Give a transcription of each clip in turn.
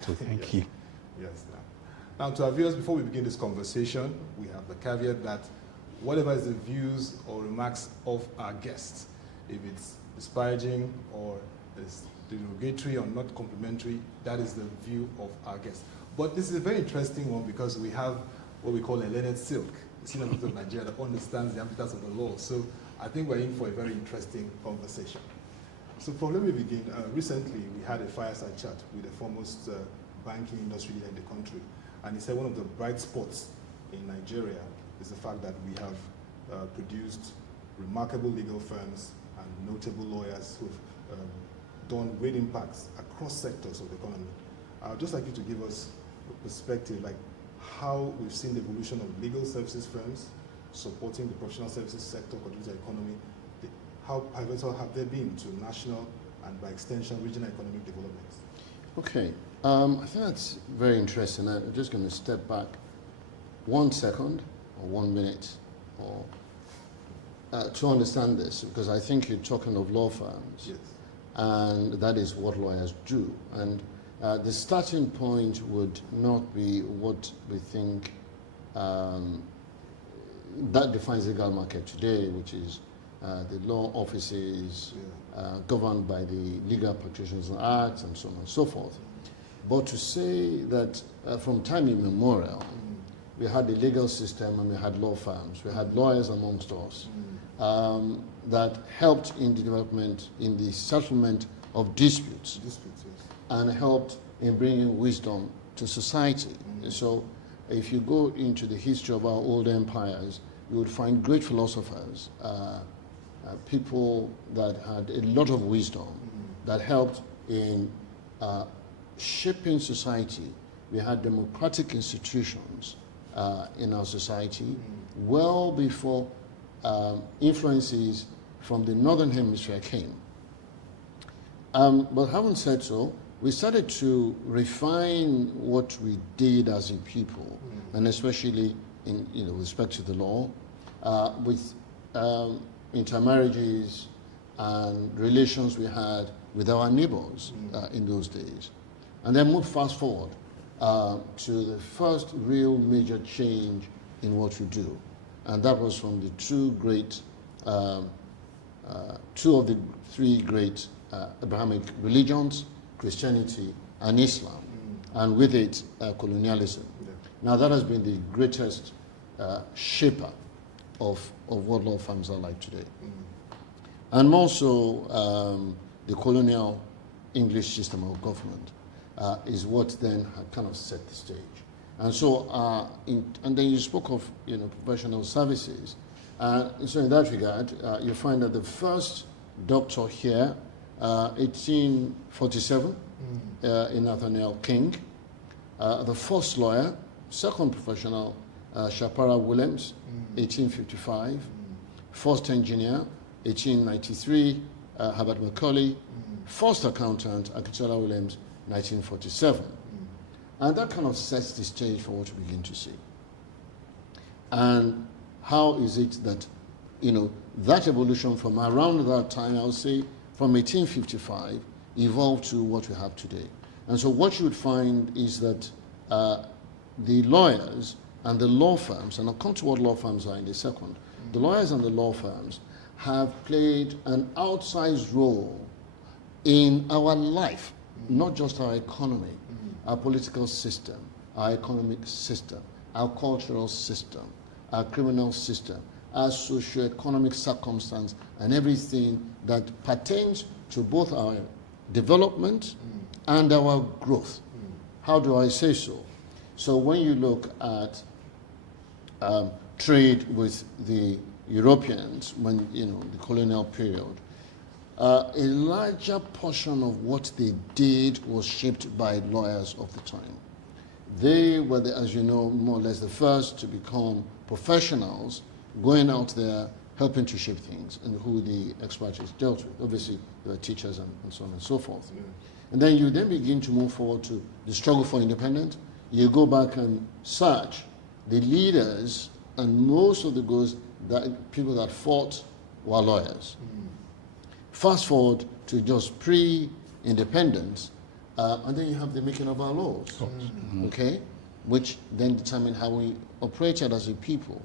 So thank you. Yes. Now, to our viewers, before we begin this conversation, we have the caveat that whatever is the views or remarks of our guests, if it's disparaging or is derogatory or not complimentary, that is the view of our guests. But this is a very interesting one because we have what we call a learned silk, a senior officer of Nigeria that understands the ambiguities of the law. So I think we're in for a very interesting conversation. So let me begin. Recently, we had a fireside chat with the foremost banking industry leader in the country. And he said one of the bright spots in Nigeria is the fact that we have produced remarkable legal firms and notable lawyers who have done great impacts across sectors of the economy. I'd just like you to give us a perspective, like how we've seen the evolution of legal services firms supporting the professional services sector, contributing to the economy. How pivotal have they been to national and, by extension, regional economic development? Okay, I think that's very interesting. I'm just going to step back 1 second or 1 minute or to understand this, because I think you're talking of law firms, yes, and that is what lawyers do. And the starting point would not be what we think that defines the legal market today, which is the law offices governed by the Legal Practitioners Act and so on and so forth. But to say that from time immemorial, we had the legal system and we had law firms, we had lawyers amongst us that helped in the development, in the settlement of disputes, yes, and helped in bringing wisdom to society. So if you go into the history of our old empires, you would find great philosophers, people that had a lot of wisdom that helped in shaping society. We had democratic institutions in our society well before influences from the Northern Hemisphere came. But having said so, we started to refine what we did as a people, and especially in respect to the law, with intermarriages and relations we had with our neighbors in those days. And then move fast forward to the first real major change in what we do. And that was from the two of the three great Abrahamic religions, Christianity and Islam, and with it, colonialism. Yeah. Now that has been the greatest shaper of what law firms are like today. And more so, the colonial English system of government is what then had kind of set the stage. And so, and then you spoke of professional services. So in that regard, you find that the first doctor here, 1847, in Nathaniel King, the first lawyer, second professional, Shapara Williams, 1855, first engineer, 1893, Herbert Macaulay, first accountant, Akintola Williams, 1947. And that kind of sets the stage for what we begin to see. And how is it that, that evolution from around that time, I would say from 1855, evolved to what we have today. And so what you would find is that the lawyers and the law firms, and I'll come to what law firms are in a second, the lawyers and the law firms have played an outsized role in our life, not just our economy, our political system, our economic system, our cultural system, our criminal system, our socio-economic circumstance, and everything that pertains to both our development and our growth. How do I say so? So when you look at trade with the Europeans, when the colonial period, a larger portion of what they did was shaped by lawyers of the time. They were, as you know, more or less the first to become professionals, going out there, helping to shape things, and who the expatriates dealt with. Obviously, there were teachers and so on and so forth. Yeah. And then you then begin to move forward to the struggle for independence. You go back and search the leaders, and most of the people that fought were lawyers. Fast forward to just pre-independence, And then you have the making of our laws, okay, which then determine how we operated as a people.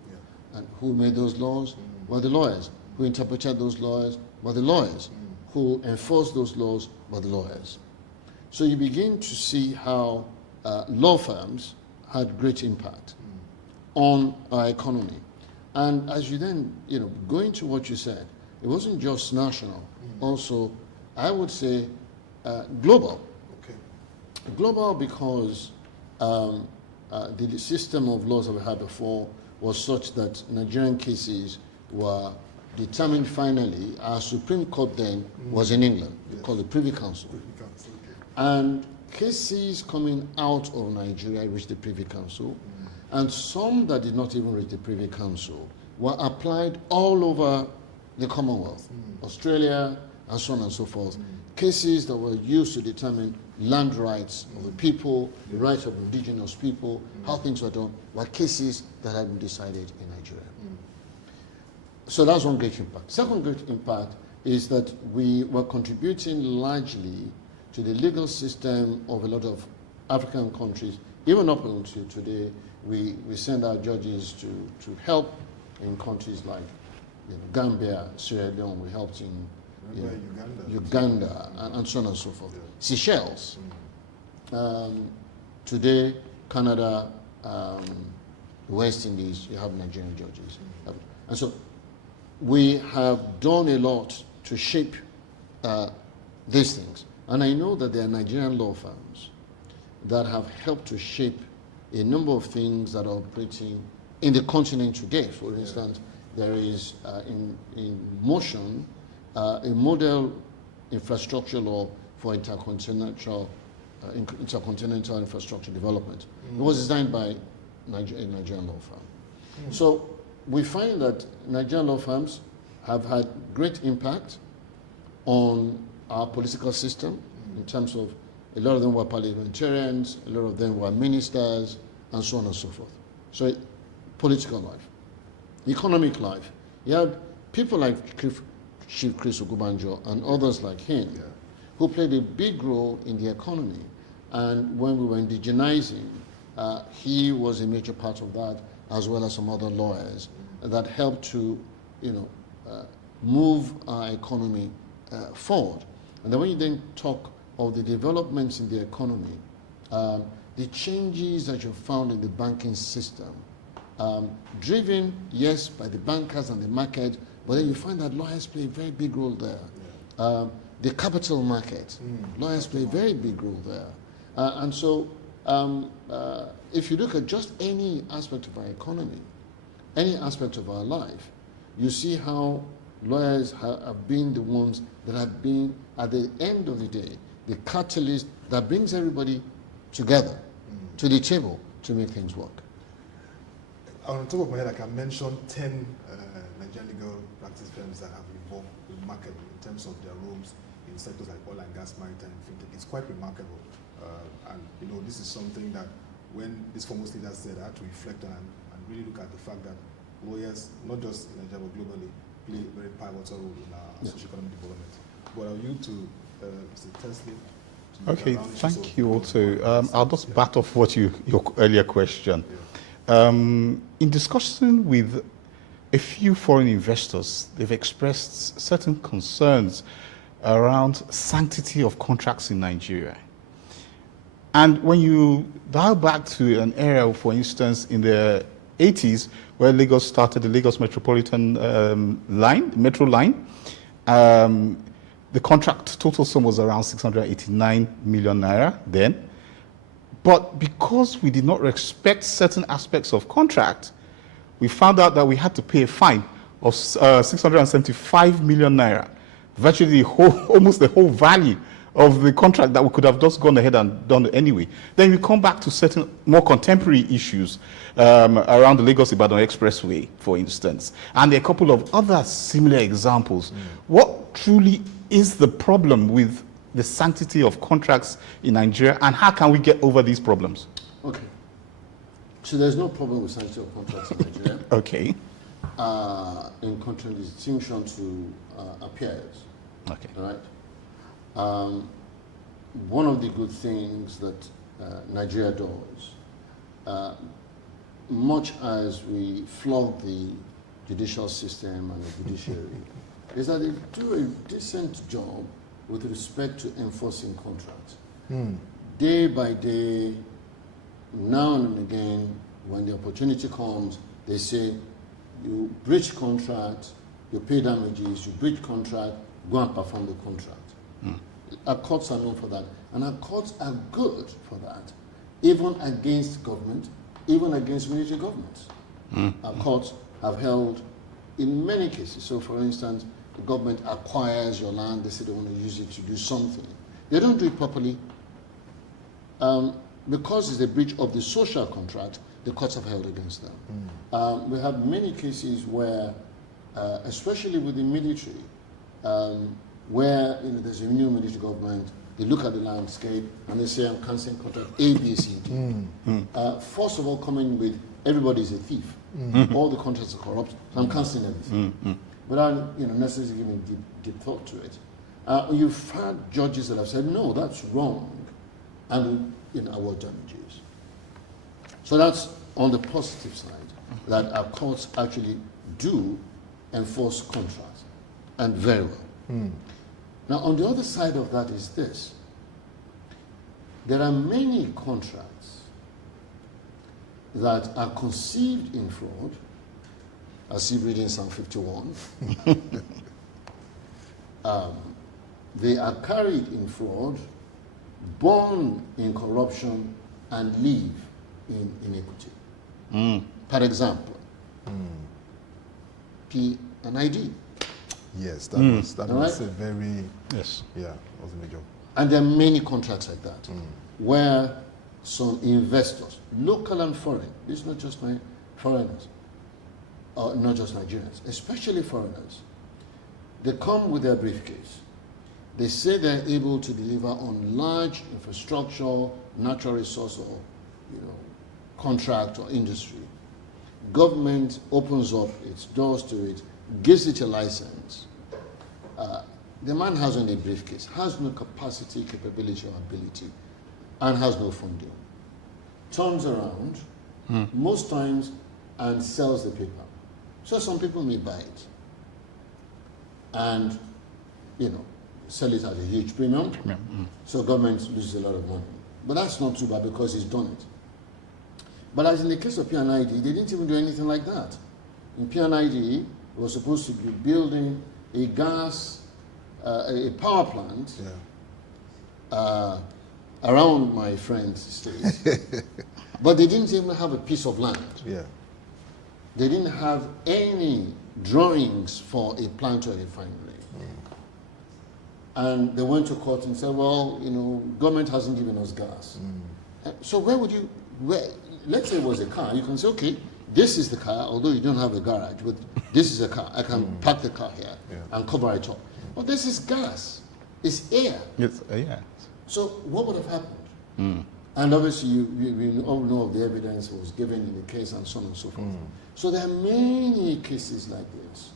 And who made those laws? Were the lawyers. Who interpreted those laws? Were the lawyers. Who enforced those laws? Were the lawyers. So you begin to see how law firms had great impact on our economy. And as you then, go into what you said, it wasn't just national, also, I would say, global. Okay. Global because the system of laws that we had before was such that Nigerian cases were determined finally. Our Supreme Court then was in England, called the Privy Council. And cases coming out of Nigeria reached the Privy Council, and some that did not even reach the Privy Council were applied all over the Commonwealth, Australia, and so on and so forth. Cases that were used to determine land rights of the people, the rights of indigenous people, how things were done, were cases that had been decided in Nigeria. So that's one great impact. Second great impact is that we were contributing largely to the legal system of a lot of African countries. Even up until today, we send our judges to help in countries like Gambia, Sierra Leone. We helped in Uganda and so on and so forth. Yeah. Seychelles. Today, Canada, West Indies, you have Nigerian judges. And so we have done a lot to shape these things. And I know that there are Nigerian law firms that have helped to shape a number of things that are operating in the continent today. For instance, there is in motion a model infrastructure law for intercontinental infrastructure development. It was designed by a Nigerian law firm. So we find that Nigerian law firms have had great impact on our political system in terms of a lot of them were parliamentarians, a lot of them were ministers, and so on and so forth. So political life, economic life. You had people like Chief Chris Ogubanjo and others like him who played a big role in the economy. And when we were indigenizing, he was a major part of that, as well as some other lawyers that helped to, move our economy forward. And then when you then talk of the developments in the economy, the changes that you found in the banking system, driven, yes, by the bankers and the market, but then you find that lawyers play a very big role there. The capital market, lawyers play a very big role there. And so if you look at just any aspect of our economy, any aspect of our life, you see how lawyers have been the ones that have been, at the end of the day, the catalyst that brings everybody together to the table to make things work. On top of my head, I can mention 10 Nigerian legal practice firms that have evolved the market in terms of their roles in sectors like oil and gas, maritime, fintech. It's quite remarkable. And this is something that when this foremost leader said, I had to reflect on and really look at the fact that lawyers, not just in Nigeria but globally, play a very pivotal role in our socio-economic development. But I'll yield to Mr. Tesley. Okay, thank you also. I'll just bat off your earlier question. In discussion with a few foreign investors, they've expressed certain concerns around sanctity of contracts in Nigeria. And when you dial back to an era, for instance, in the 80s, where Lagos started the Lagos Metropolitan Metro line, the contract total sum was around 689 million naira then. But because we did not respect certain aspects of contract, we found out that we had to pay a fine of 675 million naira, virtually almost the whole value of the contract that we could have just gone ahead and done anyway. Then we come back to certain more contemporary issues around the Lagos-Ibadan Expressway, for instance. And there are a couple of other similar examples. What truly is the problem with the sanctity of contracts in Nigeria, and how can we get over these problems? Okay. So there's no problem with sanctity of contracts in Nigeria. Okay. In contradistinction to our peers. Okay. Right? one of the good things that Nigeria does, much as we flog the judicial system and the judiciary, is that they do a decent job with respect to enforcing contracts. Day by day, now and again, when the opportunity comes, they say, you breach contract, you pay damages, you breach contract, go and perform the contract. Our courts are known for that. And our courts are good for that, even against government, even against military governments. Our courts have held in many cases. So for instance, the government acquires your land, they say they want to use it to do something. They don't do it properly. Because it's a breach of the social contract, the courts have held against them. We have many cases where, especially with the military, where there's a new military government, they look at the landscape and they say, I'm cancelling contract A, B, C, D. First of all, coming with everybody is a thief. All the contracts are corrupt, so I'm cancelling everything. Without necessarily giving deep thought to it. You've had judges that have said, no, that's wrong, and award damages. So that's on the positive side, that our courts actually do enforce contracts, and very well. Now, on the other side of that is this. There are many contracts that are conceived in fraud. I see reading Psalm 51. They are carried in fraud, born in corruption, and live in iniquity. For example, P&ID. Yes, that was a very, Yes. that was a major. And there are many contracts like that, where some investors, local and foreign, this is not just my foreigners, not just Nigerians, especially foreigners, they come with their briefcase. They say they're able to deliver on large infrastructure, natural resource, or contract or industry. Government opens up its doors to it, gives it a license. The man has only a briefcase, has no capacity, capability, or ability, and has no funding. Turns around, most times, and sells the paper. So some people may buy it and, sell it at a huge premium. So government loses a lot of money. But that's not too bad because he's done it. But as in the case of P&ID, they didn't even do anything like that. In P&ID, it was supposed to be building a gas, a power plant around my friend's estate. But they didn't even have a piece of land. They didn't have any drawings for a plant or a refinery. And they went to court and said, well, government hasn't given us gas. So let's say it was a car, you can say, okay, this is the car, although you don't have a garage, but this is a car. I can park the car here and cover it up. But this is gas. It's air. Yes, yeah. So what would have happened? And obviously, we all know of the evidence that was given in the case and so on and so forth. So there are many cases like this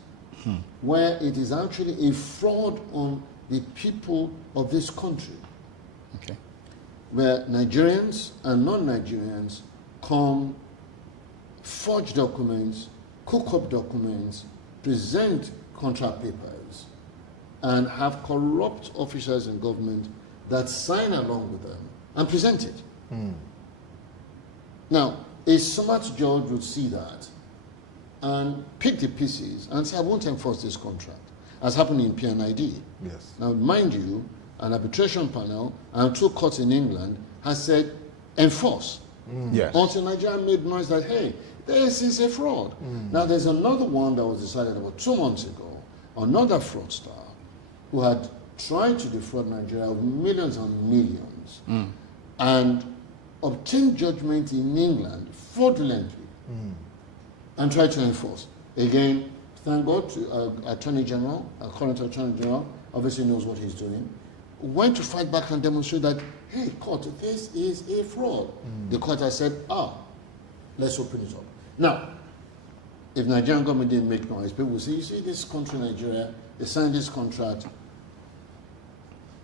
where it is actually a fraud on the people of this country. Okay. Where Nigerians and non-Nigerians come, forge documents, cook up documents, present contract papers, and have corrupt officials in government that sign along with them and present it. Now, a smart judge would see that and pick the pieces and say, I won't enforce this contract, as happened in P&ID. Yes. Now, mind you, an arbitration panel and 2 courts in England has said, enforce. Yes. Until Nigeria made noise that, hey, this is a fraud. Now, there's another one that was decided about 2 months ago, another fraudster who had tried to defraud Nigeria of millions and millions and obtained judgment in England fraudulently and tried to enforce. Again, thank God, Attorney General, current Attorney General, obviously knows what he's doing, went to fight back and demonstrate that, hey, court, this is a fraud. The court has said, let's open it up. Now, if Nigerian government didn't make noise, people will say, you see this country, Nigeria, they signed this contract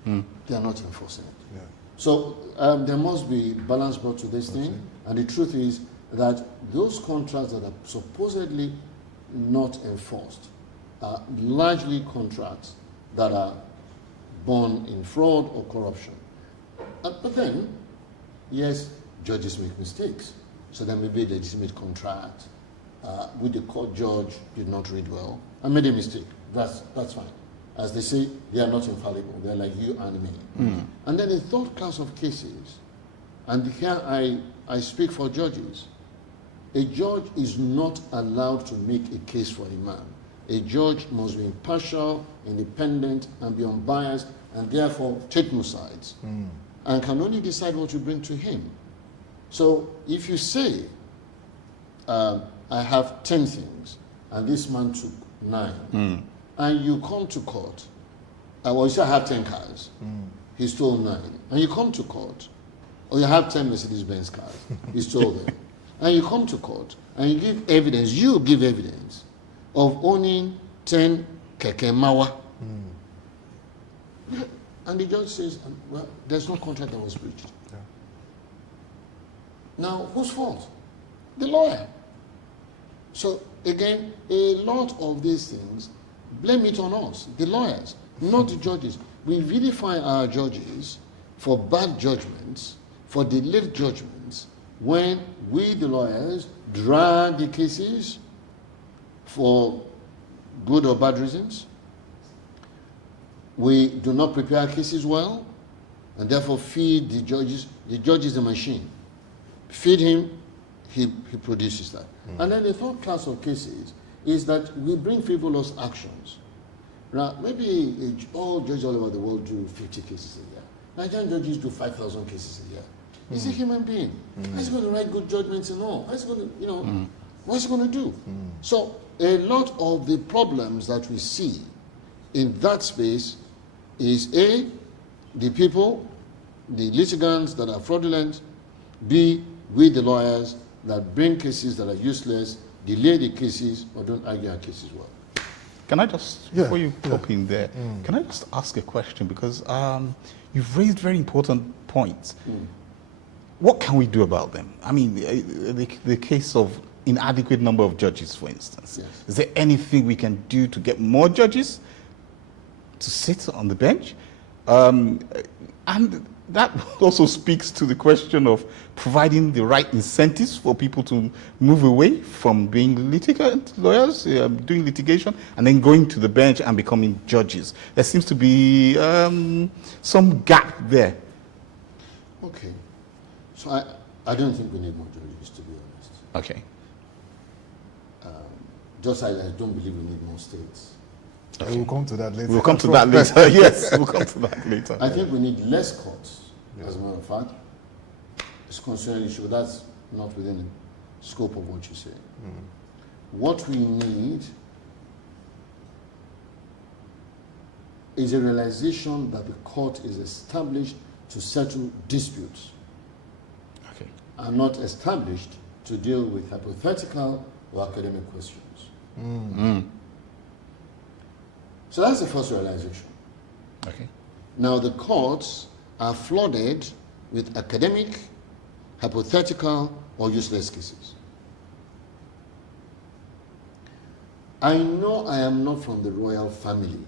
they are not enforcing it. Yeah. So there must be balance brought to this thing, and the truth is that those contracts that are supposedly not enforced are largely contracts that are born in fraud or corruption. But then, yes, judges make mistakes. So there may be a legitimate contract which the court judge did not read well and made a mistake. That's fine. As they say, they are not infallible. They're like you and me. And then the third class of cases, and here I speak for judges, a judge is not allowed to make a case for a man. A judge must be impartial, independent, and be unbiased, and therefore take no sides, and can only decide what you bring to him. So if you say, I have 10 things, and this man took 9, and you come to court, well, you say I have 10 cars, he stole 9, and you come to court, or you have 10 Mercedes-Benz cars, he stole them, and you come to court, and you give evidence of owning 10 Keke Mawa. And the judge says, well, there's no contract that was breached. Yeah. Now, whose fault? The lawyer. So, again, a lot of these things, blame it on us, the lawyers, not the judges. We vilify our judges for bad judgments, for delayed judgments, when we, the lawyers, drag the cases for good or bad reasons. We do not prepare cases well, and therefore feed the judges. The judge is a machine. Feed him, he produces that. And then the third class of cases is that we bring frivolous actions. Now, maybe all judges all over the world do 50 cases a year. Nigerian judges do 5,000 cases a year. He's a human being. How's he going to write good judgments and all? How's he going to, what's he going to do? So a lot of the problems that we see in that space is A, the people, the litigants that are fraudulent, B, we the lawyers that bring cases that are useless, delay the cases, or don't argue our cases well. Can I just, before you pop in there, can I just ask a question? Because you've raised very important points. What can we do about them? I mean, the case of inadequate number of judges, for instance. Yes. Is there anything we can do to get more judges to sit on the bench? And that also speaks to the question of providing the right incentives for people to move away from being litigant lawyers, doing litigation, and then going to the bench and becoming judges. There seems to be some gap there. Okay. So I don't think we need more judges, to be honest. Okay. Just as I don't believe we need more states. Okay. We'll come to that later. We'll come to that later. Yes, we'll come to that later. I think we need less courts, as a matter of fact. It's a concern issue, but that's not within the scope of what you say. What we need is a realization that the court is established to settle disputes, Okay. and not established to deal with hypothetical or academic questions. So that's the first realization. Okay. Now the courts are flooded with academic, hypothetical, or useless cases. I know I am not from the royal family,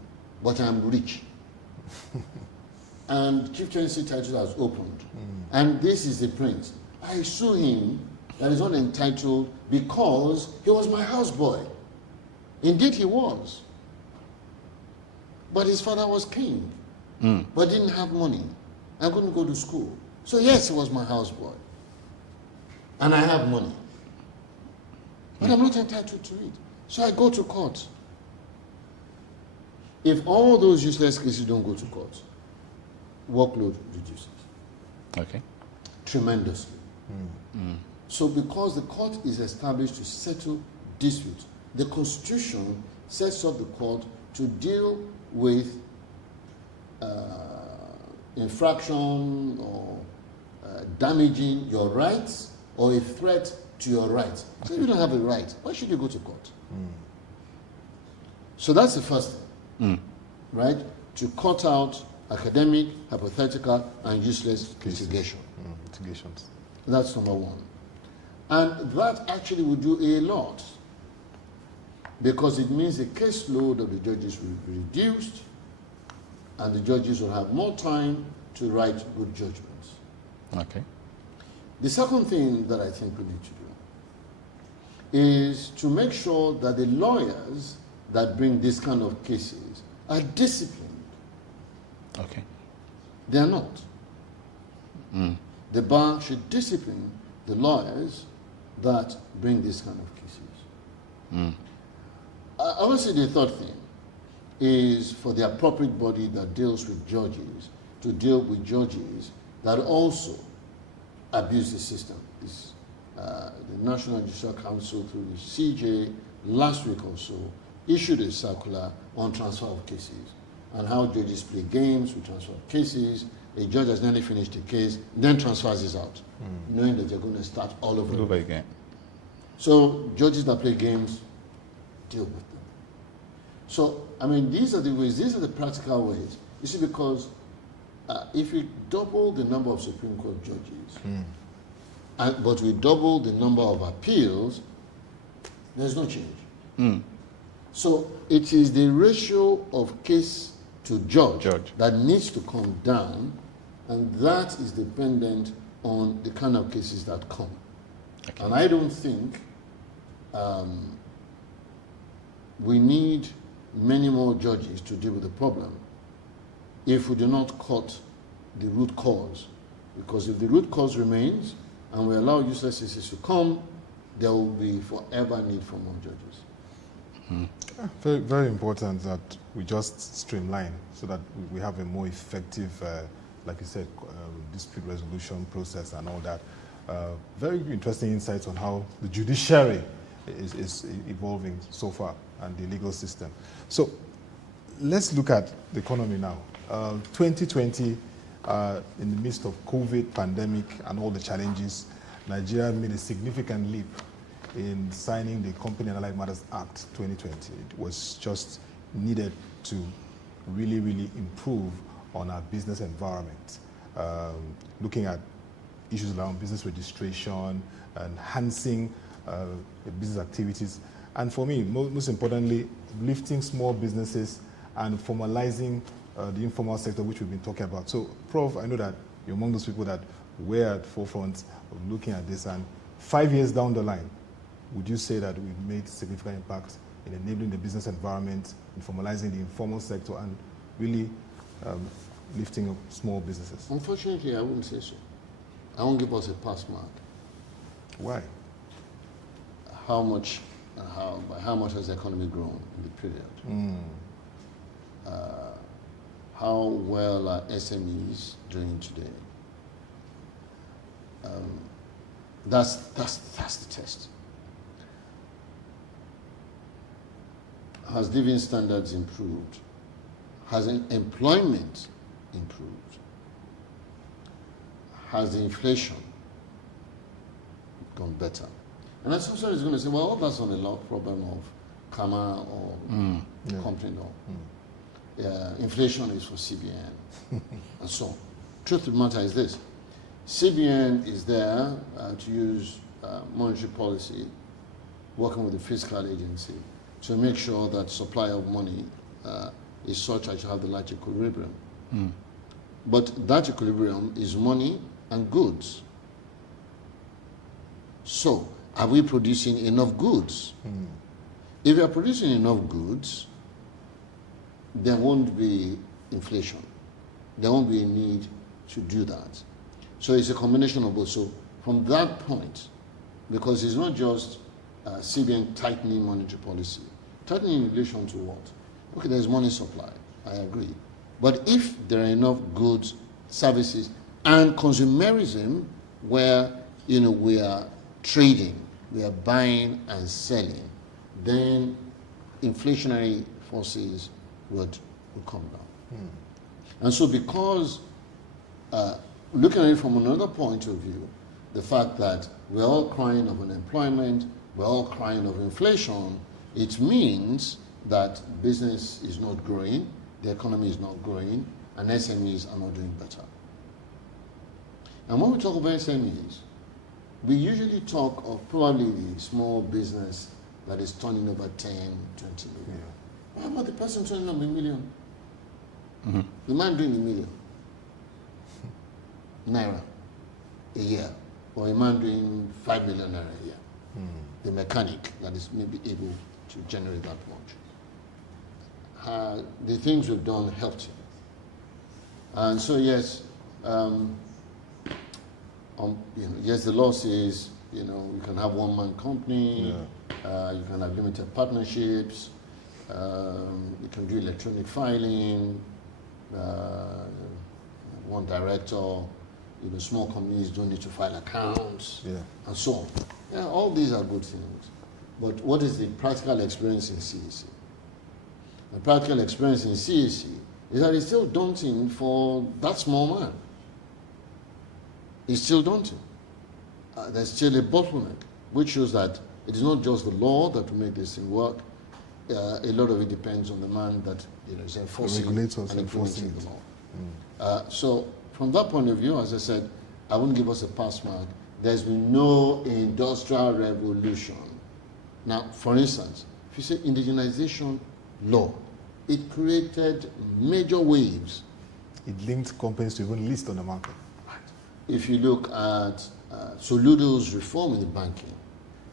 but I am rich. And Chief Chancellor title has opened. And this is the prince. I sue him that is not entitled because he was my houseboy. Indeed he was. But his father was king, but didn't have money. I couldn't go to school. So yes, he was my houseboy. And I have money. But I'm not entitled to it. So I go to court. If all those useless cases don't go to court, workload reduces. Okay. Tremendously. So because the court is established to settle disputes, the Constitution sets up the court to deal with infraction or damaging your rights or a threat to your rights. So if you don't have a right, why should you go to court? So that's the first thing, right? To cut out academic, hypothetical, and useless litigation. Litigations. That's number one. And that actually will do a lot, because it means the caseload of the judges will be reduced, and the judges will have more time to write good judgments. Okay. The second thing that I think we need to do is to make sure that the lawyers that bring this kind of cases are disciplined. Okay. They are not. The bar should discipline the lawyers that bring this kind of cases. I would say the third thing is for the appropriate body that deals with judges to deal with judges that also abuse the system. The National Judicial Council through the CJ last week or so issued a circular on transfer of cases and how judges play games with transfer of cases. A judge has nearly finished the case, then transfers it out, knowing that they're going to start all over again. So judges that play games, deal with them. So, I mean, these are the ways, these are the practical ways. You see, because if we double the number of Supreme Court judges, but we double the number of appeals, there's no change. So it is the ratio of case to judge that needs to come down, and that is dependent on the kind of cases that come. Okay. And I don't think we need many more judges to deal with the problem if we do not cut the root cause. Because if the root cause remains and we allow useless cases to come, there will be forever need for more judges. Very, very important that we just streamline so that we have a more effective, like you said, dispute resolution process and all that. Very interesting insights on how the judiciary is evolving so far and the legal system. So let's look at the economy now. 2020, in the midst of COVID pandemic and all the challenges, Nigeria made a significant leap in signing the Company and Allied Matters Act 2020. It was just needed to really, really improve on our business environment, looking at issues around business registration, enhancing business activities, and for me, most importantly, lifting small businesses and formalizing the informal sector, which we've been talking about. So, Prof, I know that you're among those people that were at forefront of looking at this, and 5 years down the line, would you say that we've made significant impact in enabling the business environment, in formalizing the informal sector, and really lifting up small businesses? Unfortunately, I wouldn't say so. I won't give us a pass mark. Why? How much has the economy grown in the period? How well are SMEs doing today? That's the test. Has living standards improved? Has employment improved? Has the inflation gone better? And that's also is going to say, well, that's not a lot problem of Kama or company law. Inflation is for CBN and so on. Truth of the matter is this: CBN is there to use monetary policy, working with the fiscal agency to make sure that supply of money is such as to have the right equilibrium. But that equilibrium is money and goods. So, are we producing enough goods? If we are producing enough goods, there won't be inflation. There won't be a need to do that. So it's a combination of both. So from that point, because it's not just CBN tightening monetary policy, tightening in relation to what? Okay, there's money supply, I agree. But if there are enough goods, services, and consumerism where we are trading, we are buying and selling, then inflationary forces would come down. And so because, looking at it from another point of view, the fact that we're all crying of unemployment, we're all crying of inflation, it means that business is not growing, the economy is not growing, and SMEs are not doing better. And when we talk about SMEs, we usually talk of probably the small business that is turning over 10, 20 million. What about the person turning over $1 million? The man doing $1 million naira a year, or a man doing 5 million naira a year. The mechanic that is maybe able to generate that much. The things we've done helped him. And so yes, yes, the law says, you can have one-man company, you can have limited partnerships, you can do electronic filing, one director, small companies don't need to file accounts, and so on. Yeah, all these are good things. But what is the practical experience in CAC? The practical experience in CAC is that it's still daunting for that small man. It's still daunting. There's still a bottleneck, which shows that it is not just the law that will make this thing work. A lot of it depends on the man that is enforcing and implementing the law. So from that point of view, as I said, I wouldn't give us a pass mark. There's been no industrial revolution. Now, for instance, if you say indigenization law, it created major waves. It linked companies to even list on the market. If you look at Soludo's reform in the banking,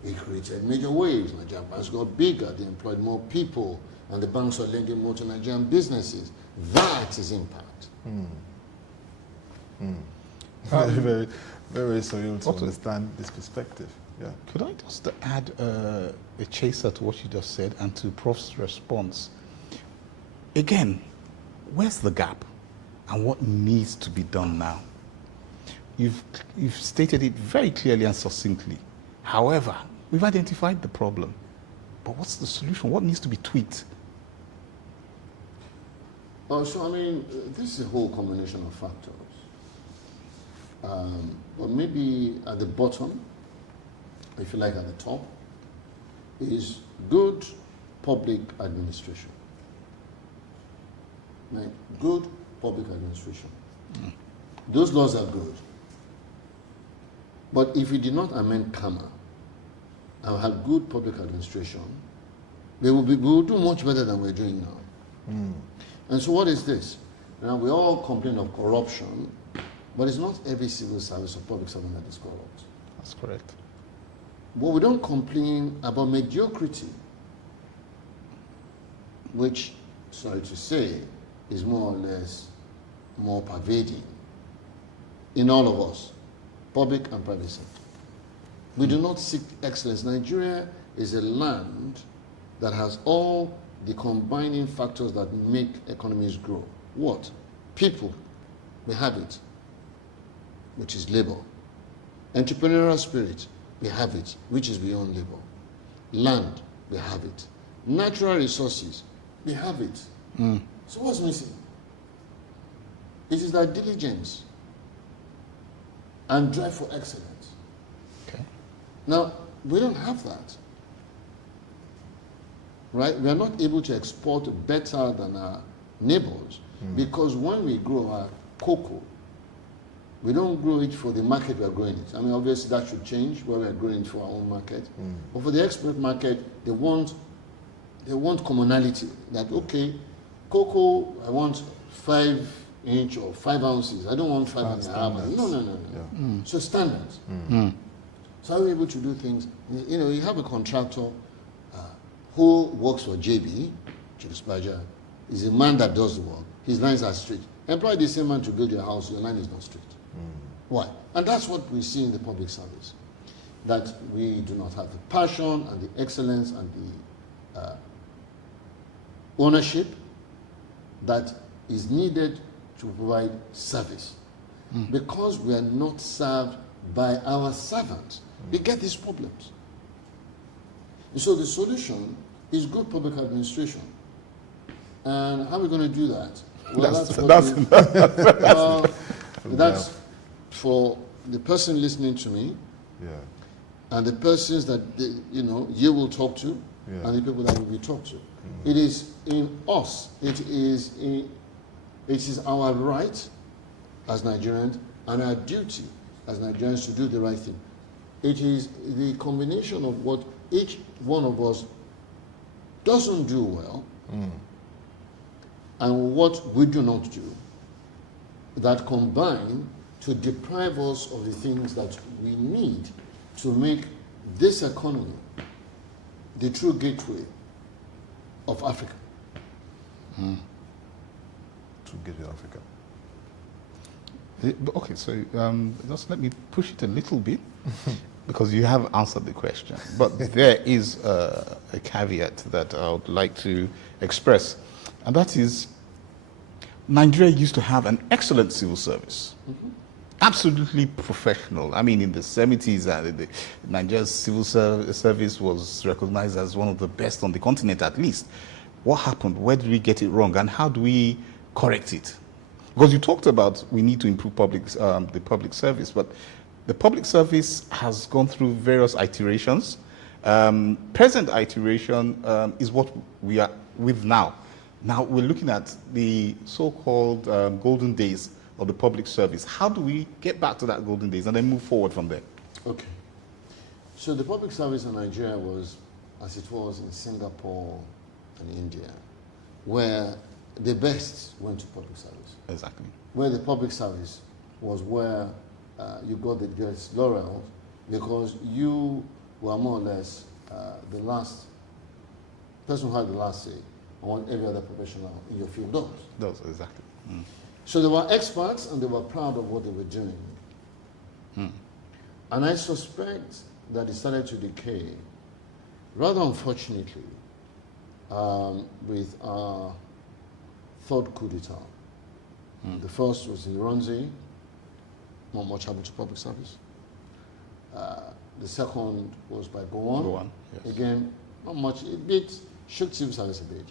it created major waves. Nigerian banks got bigger, they employed more people, and the banks are lending more to Nigerian businesses. That is impact. Very, very, very surreal to understand this perspective. Yeah. Could I just add a chaser to what you just said and to Prof's response? Again, where's the gap and what needs to be done now? You've stated it very clearly and succinctly. However, we've identified the problem. But what's the solution? What needs to be tweaked? So, this is a whole combination of factors. But maybe at the bottom, if you like at the top, is good public administration. Right? Good public administration. Those laws are good. But if we did not amend KAMA and have good public administration, we will do much better than we're doing now. And so what is this? Now, we all complain of corruption, but it's not every civil service or public servant that is corrupt. That's correct. But we don't complain about mediocrity, which, sorry to say, is more or less more pervading in all of us, public and private sector. We do not seek excellence. Nigeria is a land that has all the combining factors that make economies grow. What? People, we have it, which is labor. Entrepreneurial spirit, we have it, which is beyond labor. Land, we have it. Natural resources, we have it. So what's missing? It is that diligence and drive for excellence. Okay. Now, we don't have that. Right? We are not able to export better than our neighbors because when we grow our cocoa, we don't grow it for the market we are growing it. Obviously that should change where we are growing it for our own market. But for the export market, they want commonality. That, okay, cocoa, I want 5 inch or 5 ounces. I don't want 5.5. No. Yeah. So standards. So how are we able to do things? You have a contractor who works for JB, Julius Baja, is a man that does the work. His lines are straight. Employ the same man to build your house, your line is not straight. Why? And that's what we see in the public service. That we do not have the passion and the excellence and the ownership that is needed to provide service. Because we are not served by our servants, we get these problems. And so the solution is good public administration. And how are we going to do that? Well, that's for the person listening to me, and the persons that you will talk to, and the people that will be talked to. It is in us. It is It is our right as Nigerians and our duty as Nigerians to do the right thing. It is the combination of what each one of us doesn't do well and what we do not do that combine to deprive us of the things that we need to make this economy the true gateway of Africa. To get to Africa. Okay, so just let me push it a little bit because you have answered the question. But there is a caveat that I would like to express, and that is Nigeria used to have an excellent civil service. Absolutely professional. I mean, in the 70s, the Nigeria's civil service was recognized as one of the best on the continent, at least. What happened? Where did we get it wrong? And how do we correct it? Because you talked about we need to improve the public service, but the public service has gone through various iterations. Present iteration is what we are with now. Now we're looking at the so-called golden days of the public service. How do we get back to that golden days and then move forward from there? Okay. So the public service in Nigeria was as it was in Singapore and India, where the best went to public service. Exactly. Where the public service was where you got the greatest laurels because you were more or less the last person who had the last say on every other professional in your field does. Those, exactly. So they were experts and they were proud of what they were doing. And I suspect that it started to decay, rather unfortunately, with our third coup d'etat. The first was in Ronzi, not much happened to public service. The second was by Gowon. Yes. Again, not much, shook civil service a bit.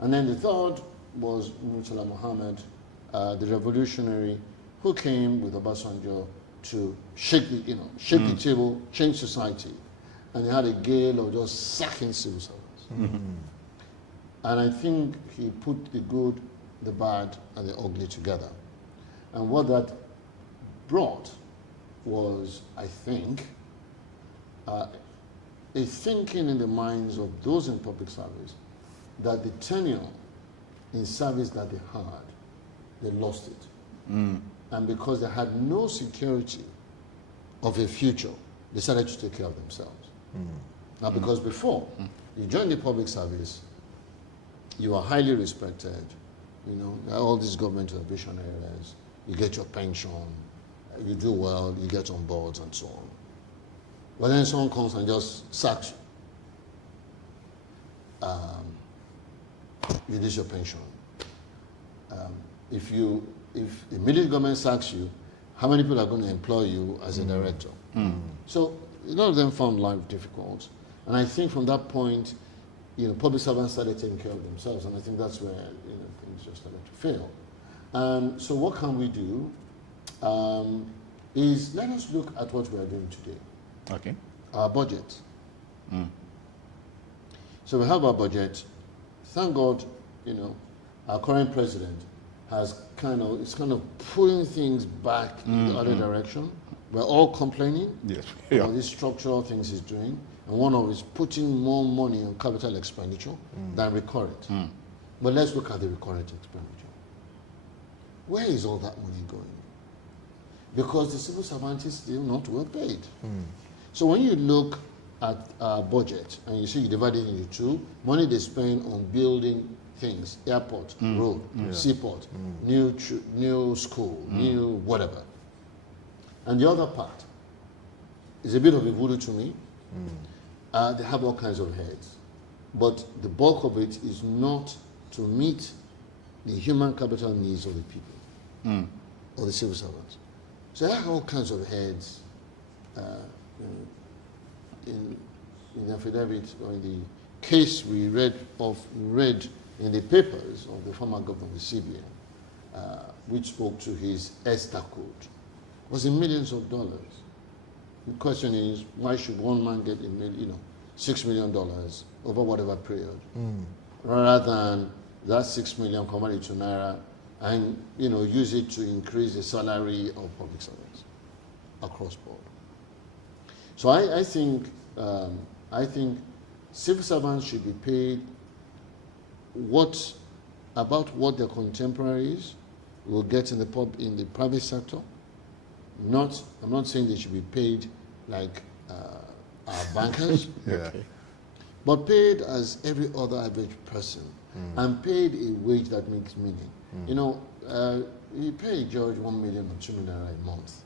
And then the third was Murtala Mohammed, the revolutionary who came with Obasanjo to shake the table, change society. And he had a gale of just sacking civil service. And I think he put the good, the bad, and the ugly together. And what that brought was, I think, a thinking in the minds of those in public service that the tenure in service that they had, they lost it. And because they had no security of a future, they decided to take care of themselves. Now, because before you joined the public service, you are highly respected. You know, all these government ambition areas, you get your pension, you do well, you get on boards and so on. But then someone comes and just sacks you. You lose your pension. If the immediate government sacks you, how many people are going to employ you as a director? So a lot of them found life difficult. And I think from that point, public servants started taking care of themselves, and I think that's where things just started to fail. And so what can we do is let us look at what we are doing today. Okay. Our budget. So we have our budget. Thank God, our current president has kind of pulling things back in the other direction. We're all complaining about these structural things he's doing, and one of is putting more money on capital expenditure than recurrent. But let's look at the recurrent expenditure. Where is all that money going? Because the civil servant is still not well paid. So when you look at our budget and you see you divide it into two, money they spend on building things, airport, road, seaport, new school, new whatever. And the other part is a bit of a voodoo to me. They have all kinds of heads. But the bulk of it is not to meet the human capital needs of the people, or the civil servants. So they have all kinds of heads in the affidavit or in the case we read in the papers of the former governor of the CBN, which spoke to his ESTA code, was in millions of dollars. The question is, why should one man get $6 million over whatever period, rather than that 6 million converted to naira and use it to increase the salary of public servants across board. So I think civil servants should be paid about what their contemporaries will get in the private sector. I'm not saying they should be paid like our bankers, Okay. but paid as every other average person, and paid a wage that makes meaning. You pay George 1 million or 2 million a month.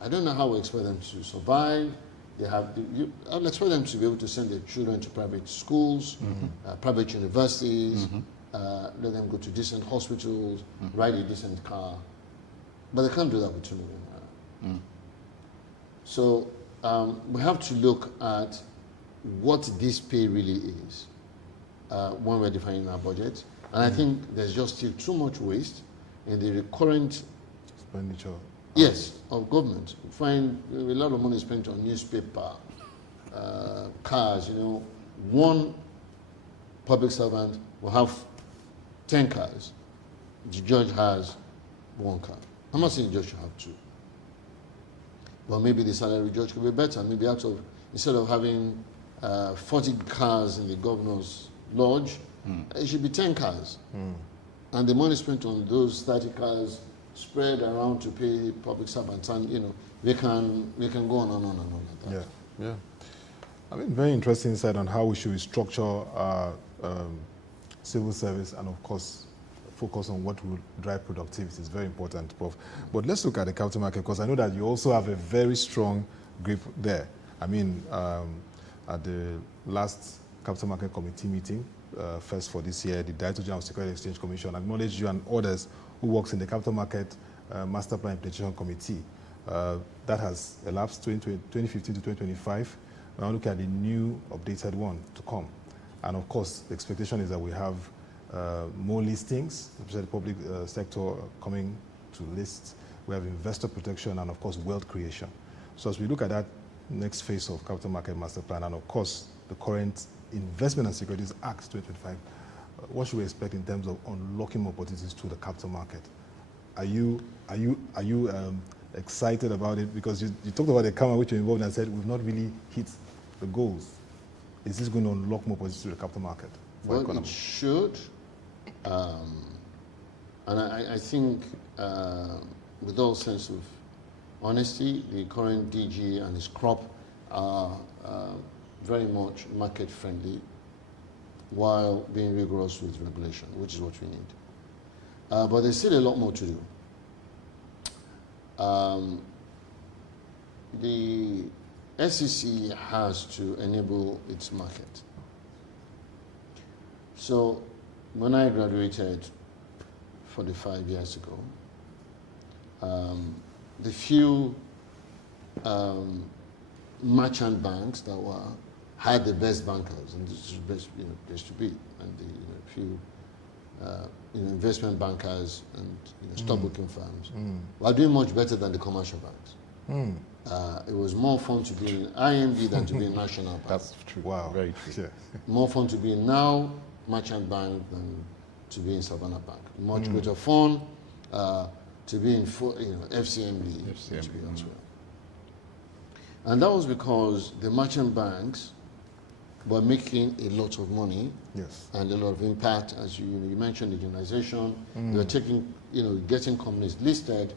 I don't know how we expect them to survive. I'll expect them to be able to send their children to private schools, private universities, let them go to decent hospitals, ride a decent car. But they can't do that with 2 million. So we have to look at what this pay really is when we're defining our budget. And I think there's just still too much waste in the recurrent expenditure. Yes, of government. You find a lot of money spent on newspaper, cars. One public servant will have 10 cars. The judge has 1 car. I'm not saying the judge should have 2. But maybe the salary judge could be better. Maybe instead of having 40 cars in the governor's lodge, it should be 10 cars. And the money spent on those 30 cars spread around to pay public servants, and we can go on and on and on like that. Yeah. I mean, very interesting insight on how we should restructure our civil service, and of course focus on what will drive productivity is very important, Prof. But let's look at the capital market, because I know that you also have a very strong grip there. I mean, at the last capital market committee meeting, first for this year, the Director General of Securities Exchange Commission acknowledged you and others who works in the capital market master plan implementation committee. That has elapsed 2015 to 2025. Now look at the new updated one to come. And of course, the expectation is that we have more listings, especially the public sector coming to list. We have investor protection and of course, wealth creation. So as we look at that next phase of capital market master plan, and of course, the current Investment and Securities Act 2025, what should we expect in terms of unlocking opportunities to the capital market? Are you excited about it? Because you talked about the camera which you're involved in and said we've not really hit the goals. Is this going to unlock more opportunities to the capital market? Well, it should. And I think with all sense of honesty, the current DG and his crop are very much market friendly while being rigorous with regulation, which is what we need. But there's still a lot more to do. The SEC has to enable its market. So when I graduated 45 years ago, the few merchant banks that had the best bankers, and this is the best place to be, and the few investment bankers and stockbroking firms were doing much better than the commercial banks. It was more fun to be in IMB than to be in National Bank. That's true. Wow. Very true. Yeah. More fun to be in now Merchant Bank than to be in Savannah Bank. Much greater fun to be in FCMB, to be elsewhere. And that was because the merchant banks were making a lot of money, Yes. and a lot of impact, as you mentioned, digitalization. They were taking, getting companies listed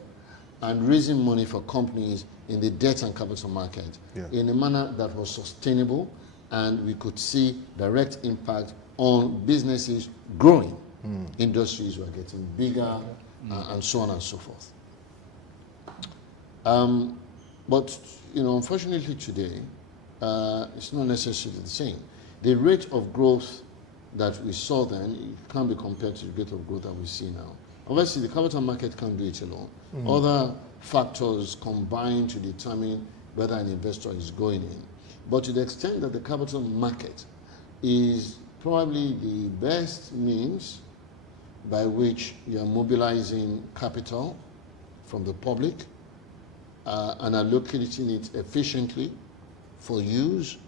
and raising money for companies in the debt and capital market in a manner that was sustainable, and we could see direct impact on businesses growing. Industries were getting bigger, and so on and so forth. But unfortunately today, it's not necessarily the same. The rate of growth that we saw then can't be compared to the rate of growth that we see now. Obviously, the capital market can't do it alone. Other factors combine to determine whether an investor is going in. But to the extent that the capital market is probably the best means by which you are mobilizing capital from the public and allocating it efficiently for use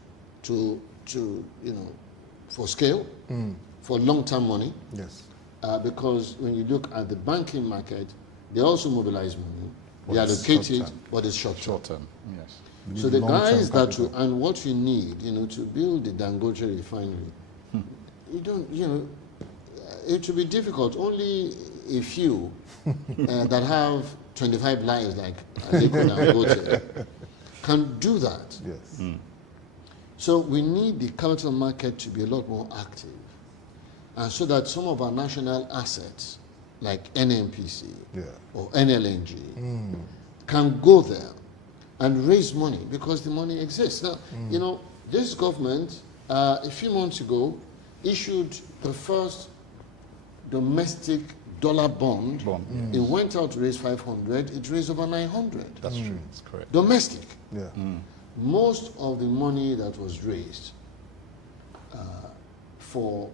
for scale, for long-term money. Yes. because when you look at the banking market, they also mobilize money. But They it's allocate short it, term. but it's short term. Short term, yes. We So need the long-term guys that capital. and what you need, to build the Dangote refinery, you don't, it will be difficult. Only a few that have 25 lines like Aliko Dangote can do that. Yes. So we need the capital market to be a lot more active, and so that some of our national assets, like NNPC Yeah. or NLNG, can go there and raise money because the money exists. Now, this government, a few months ago, issued the first domestic dollar bond. It went out to raise 500, it raised over 900. That's true. That's correct. Domestic. Yeah. Most of the money that was raised for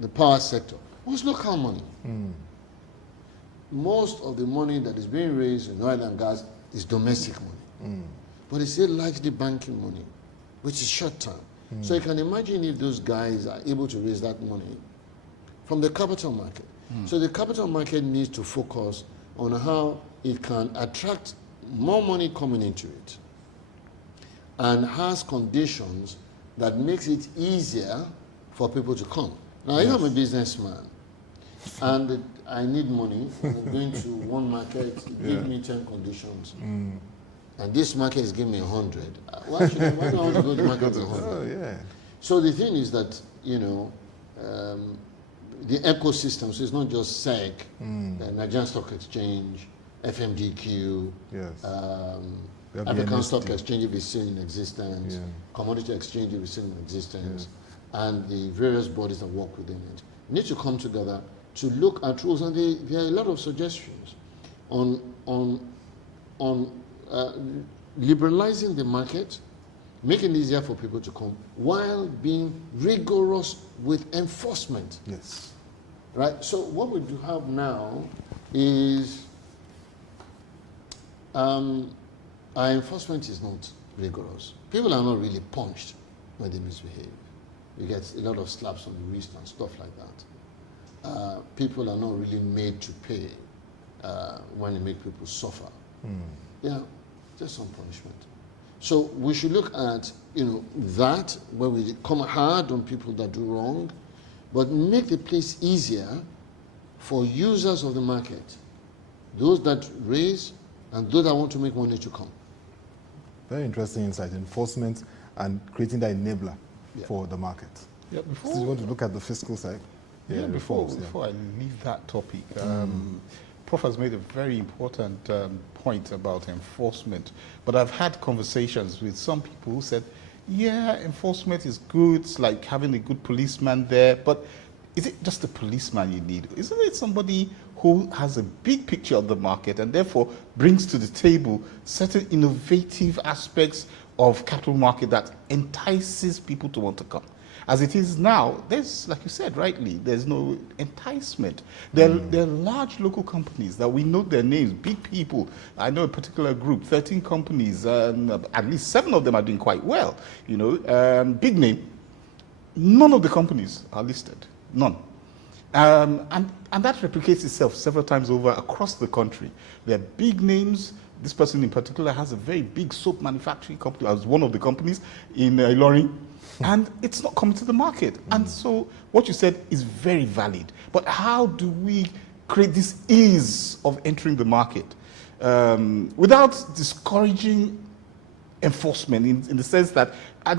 the power sector was local money. Most of the money that is being raised in oil and gas is domestic money. But it's still largely banking money, which is short term. So you can imagine if those guys are able to raise that money from the capital market. So the capital market needs to focus on how it can attract more money coming into it and has conditions that makes it easier for people to come. Now, if I'm a businessman and I need money, I'm going to one market, give me 10 conditions, and this market is giving me 100. Why do I want to go to the market with 100? Oh, yeah. So the thing is that, the ecosystem, so it's not just SEC, the Nigerian Stock Exchange, FMDQ, Yes. We have the African NSD. Stock Exchange if it's still in existence, Yeah. Commodity Exchange if it's still in existence, and the various bodies that work within it need to come together to look at rules. And there are a lot of suggestions on liberalizing the market, making it easier for people to come, while being rigorous with enforcement. Yes. Right? So what we do have now is our enforcement is not rigorous. People are not really punished when they misbehave. You get a lot of slaps on the wrist and stuff like that. People are not really made to pay when they make people suffer. Yeah, just some punishment. So we should look at that, where we come hard on people that do wrong, but make the place easier for users of the market, those that raise and those that want to make money to come. Very interesting insight. Enforcement and creating that enabler for the market. Yeah, So you want to look at the fiscal side? Before reforms, I leave that topic, Prof has made a very important point about enforcement. But I've had conversations with some people who said, yeah, enforcement is good, it's like having a good policeman there, but is it just a policeman you need? Isn't it somebody who has a big picture of the market and therefore brings to the table certain innovative aspects of capital market that entices people to want to come? As it is now, there's, like you said rightly, there's no enticement. There are large local companies that we know their names, big people. I know a particular group, 13 companies, at least 7 of them are doing quite well, big name. None of the companies are listed, none. And that replicates itself several times over across the country. There are big names. This person in particular has a very big soap manufacturing company, as one of the companies in Ilorin. And it's not coming to the market. And so what you said is very valid. But how do we create this ease of entering the market without discouraging enforcement in the sense that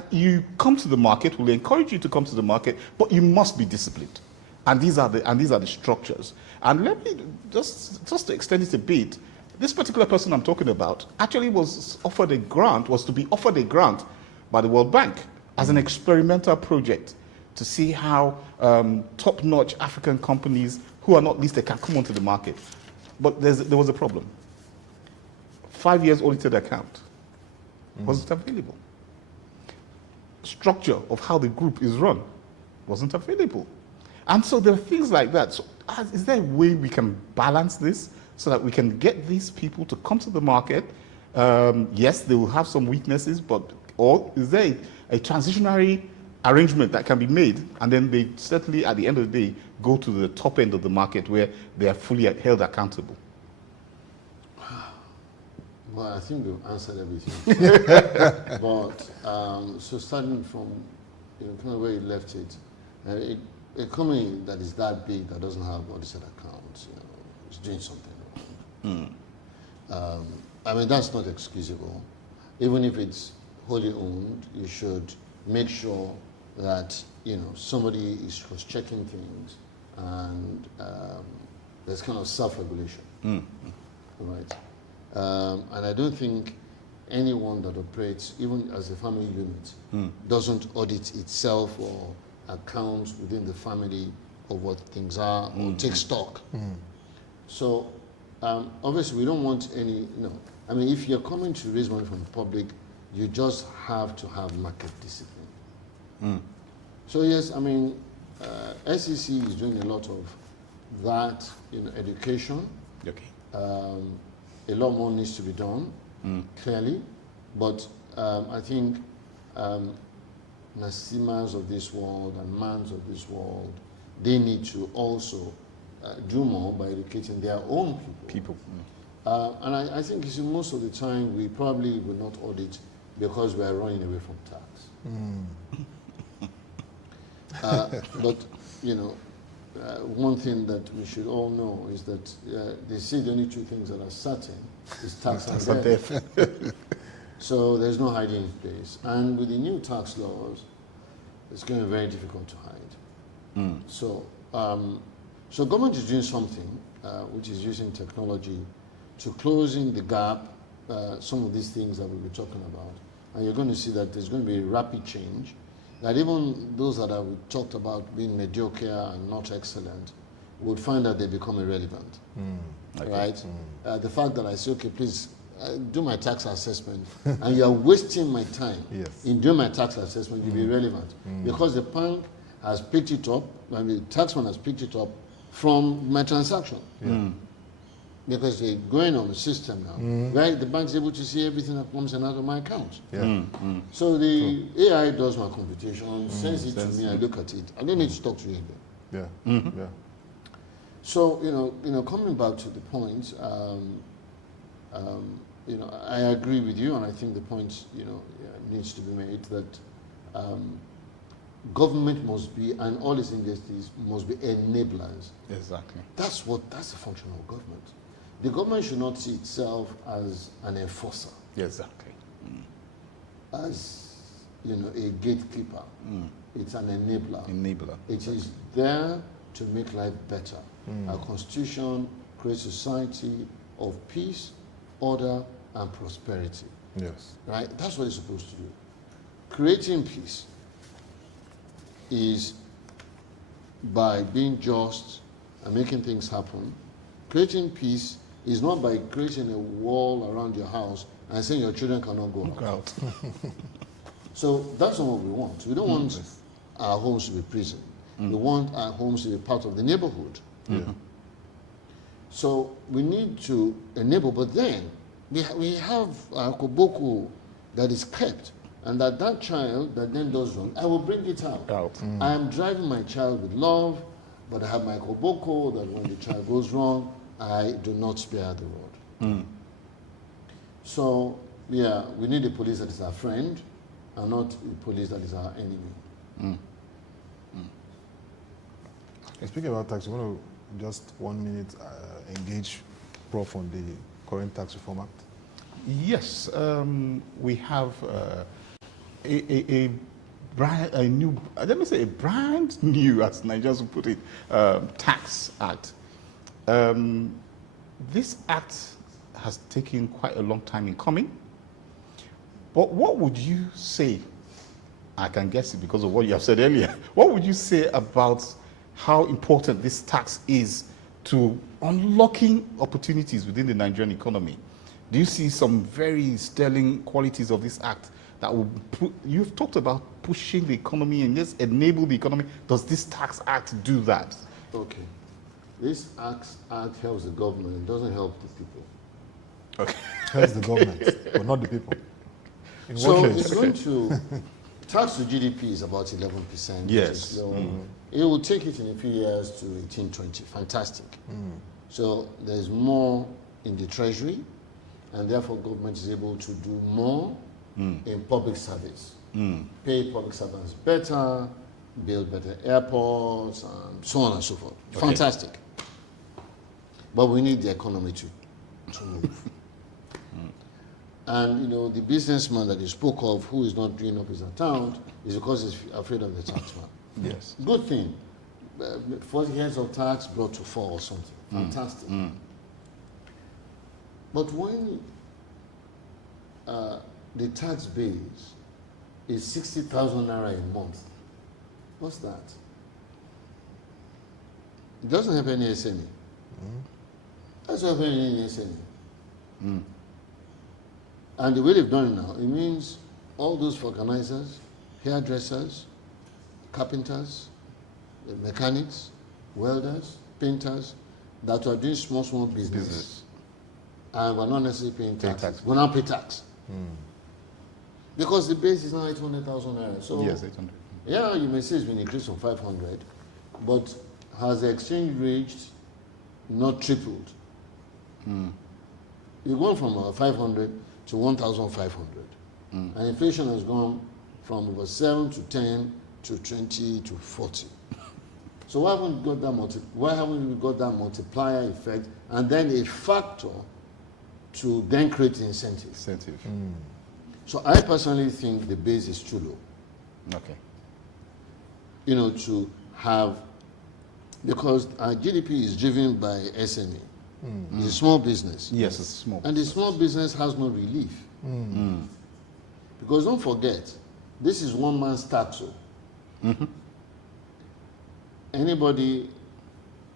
you come to the market, we'll encourage you to come to the market, but you must be disciplined. And these are the structures. And let me just to extend it a bit, this particular person I'm talking about actually was to be offered a grant by the World Bank as an experimental project to see how top-notch African companies who are not listed can come onto the market. But there was a problem. 5 years audited account wasn't available. Structure of how the group is run wasn't available. And so there are things like that. So is there a way we can balance this so that we can get these people to come to the market? Yes, they will have some weaknesses, or is there a transitionary arrangement that can be made, and then they certainly, at the end of the day, go to the top end of the market where they are fully held accountable? Well, I think we've answered everything. But so starting from kind of where you left it, a company that is that big that doesn't have audited accounts, is doing something wrong. I mean, that's not excusable. Even if it's wholly owned, you should make sure that somebody is cross-checking things, and there's kind of self-regulation, right? And I don't think anyone that operates, even as a family unit, doesn't audit itself or accounts within the family of what things are, or take stock. So obviously we don't want any, I mean, if you're coming to raise money from the public, you just have to have market discipline. So yes, I mean, SEC is doing a lot of that in education. Okay. A lot more needs to be done, clearly, but I think Nasimas of this world and Mans of this world, they need to also do more by educating their own people. And I think most of the time we probably will not audit because we are running away from tax. But one thing that we should all know is that they say the only two things that are certain is tax and death. So there's no hiding place. And with the new tax laws, it's going to be very difficult to hide. So government is doing something which is using technology to closing the gap, some of these things that we'll be talking about. And you're going to see that there's going to be a rapid change, that even those that we talked about being mediocre and not excellent would find that they become irrelevant, right? The fact that I say, okay, please do my tax assessment, and you are wasting my time in doing my tax assessment, you'll be irrelevant. Because the bank has picked it up, I mean, the taxman has picked it up from my transaction. Because they're going on the system now, right? The bank's able to see everything that comes in out of my account. So the AI does my computation, sends it to me, I look at it. I don't need to talk to you again. So, coming back to the point, I agree with you, and I think the point, needs to be made that government must be, and all its industries must be enablers. Exactly. That's the function of government. The government should not see itself as an enforcer. Exactly. As a gatekeeper. It's an enabler. It is there to make life better. Our constitution creates a society of peace, order, and prosperity. Right? That's what it's supposed to do. Creating peace is by being just and making things happen. Creating peace is not by creating a wall around your house and saying your children cannot go out. So that's not what we want. We don't want our homes to be prison. We want our homes to be part of the neighborhood. So we need to enable, but then we have a koboko that is kept, and that child that then does wrong, I will bring it out. I am driving my child with love, but I have my koboko that when the child goes wrong, I do not spare the rod. So, yeah, we need a police that is our friend and not a police that is our enemy. And speaking about tax, you want to just 1 minute engage Prof on the current Tax Reform Act? Yes, we have a new, let me say a brand new, as Nigerians would put it, tax act. This act has taken quite a long time in coming. But what would you say, I can guess it because of what you have said earlier, what would you say about how important this tax is to unlocking opportunities within the Nigerian economy? Do you see some very sterling qualities of this act that will you've talked about pushing the economy and just enable the economy. Does this tax act do that? Okay. This act helps the government, it doesn't help the people. Okay. Helps the government, but not the people. In So what case? it's going to tax to GDP is about 11%. which Yes. is low. It will take it in a few years to 18, 20. Fantastic. So there's more in the treasury, and therefore government is able to do more in public service. Pay public servants better, build better airports, and so on and so forth. Okay. Fantastic. But we need the economy to move. And you know, the businessman that you spoke of who is not doing up his account is because he's afraid of the taxman. Yes. Good thing. 40 years of tax brought to 4 or something. Fantastic. But when the tax base is 60,000 naira a month, what's that? It doesn't have any SME. That's not any SME. And the way they've done it now, it means all those vulcanizers, hairdressers, carpenters, mechanics, welders, painters, that are doing small business. And we're not necessarily paying tax. We're not pay tax. Because the base is now 800,000 naira. So Yes, 800. yeah, you may say it's been increased from 500, but has the exchange rate not tripled? You've gone from 500 to 1,500. And inflation has gone from over 7 to 10 to 20 to 40. So why haven't we got that multiplier effect and then a factor to then create incentives? So I personally think the base is too low. Okay. You know, to have, because our GDP is driven by SME. It's a small business. Yes, it's small. And the small business has no relief. Because don't forget, this is one man's tax. Anybody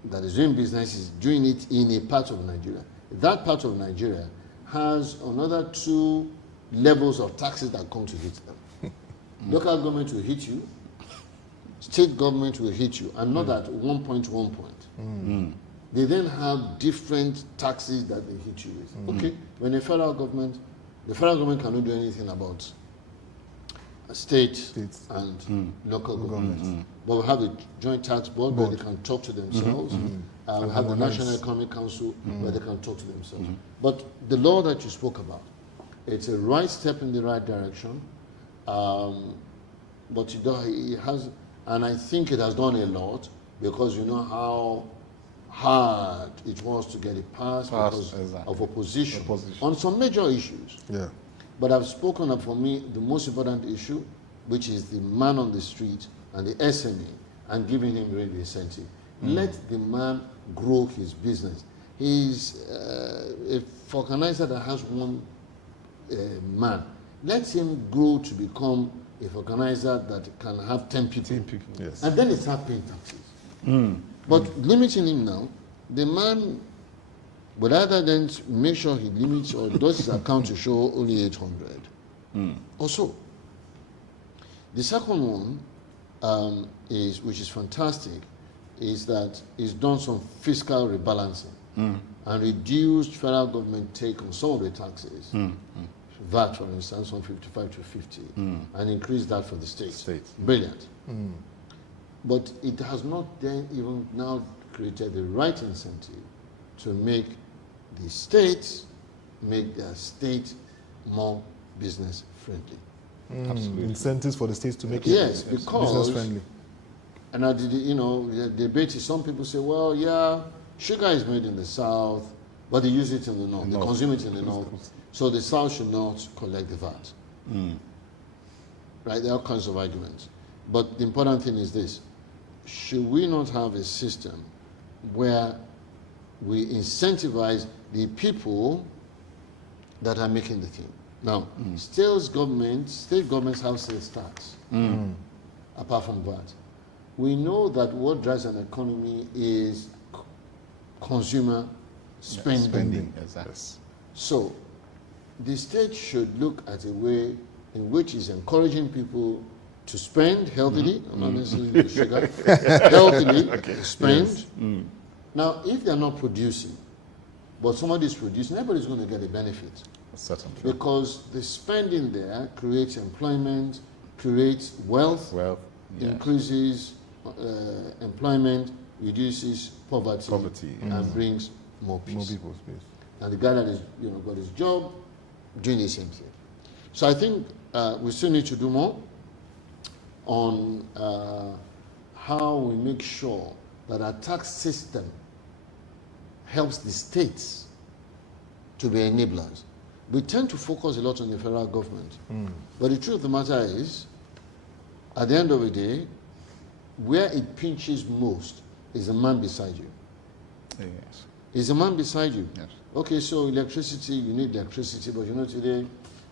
that is doing business is doing it in a part of Nigeria. That part of Nigeria has another 2 levels of taxes that come to hit them. Local government will hit you, state government will hit you, and not at 1 point. They then have different taxes that they hit you with. Okay, when the federal government cannot do anything about state and local governments. But we have the joint tax board where they can talk to themselves. We have the National Economic Council where they can talk to themselves. But the law that you spoke about, it's a right step in the right direction. But it has, and I think it has done a lot because you know how hard it was to get it passed because of opposition on some major issues. Yeah. But I've spoken of, for me, the most important issue, which is the man on the street and the SME, and giving him really incentive. Let the man grow his business. He's a vulcanizer that has one man. Let him grow to become a vulcanizer that can have 10 people. 10 people, yes. And then it's start paying taxes. But limiting him now, the man would either then make sure he limits or does his account to show only 800 or so. The second one is, which is fantastic, is that it's done some fiscal rebalancing and reduced federal government take on some of the taxes. VAT, for instance, from 55 to 50, and increased that for the states. Brilliant. But it has not then even now created the right incentive to make the states make their state more business friendly. Absolutely. Incentives for the states to make Yes, it because business friendly. And the debate is, some people say, well, yeah, sugar is made in the south, but they use it in the north. They consume it in the north. So the south should not collect the VAT. Right? There are all kinds of arguments. But the important thing is this. Should we not have a system where we incentivize the people that are making the thing? Now, state governments have sales tax, apart from VAT. We know that what drives an economy is consumer spending. Exactly. So, the state should look at a way in which is encouraging people to spend healthily, not necessarily with sugar, healthily spend. Now, if they're not producing, but somebody is producing, everybody's going to get a benefit. Certainly. Because the spending there creates employment, creates wealth, Well, yes. increases employment, reduces poverty, and brings more peace. More people's space. And the guy that is, got his job, doing the same thing. So I think we still need to do more on how we make sure that our tax system helps the states to be enablers. We tend to focus a lot on the federal government. But the truth of the matter is, at the end of the day, where it pinches most is the man beside you. Yes. Is the man beside you. Yes. Okay, so electricity, you need electricity, but today,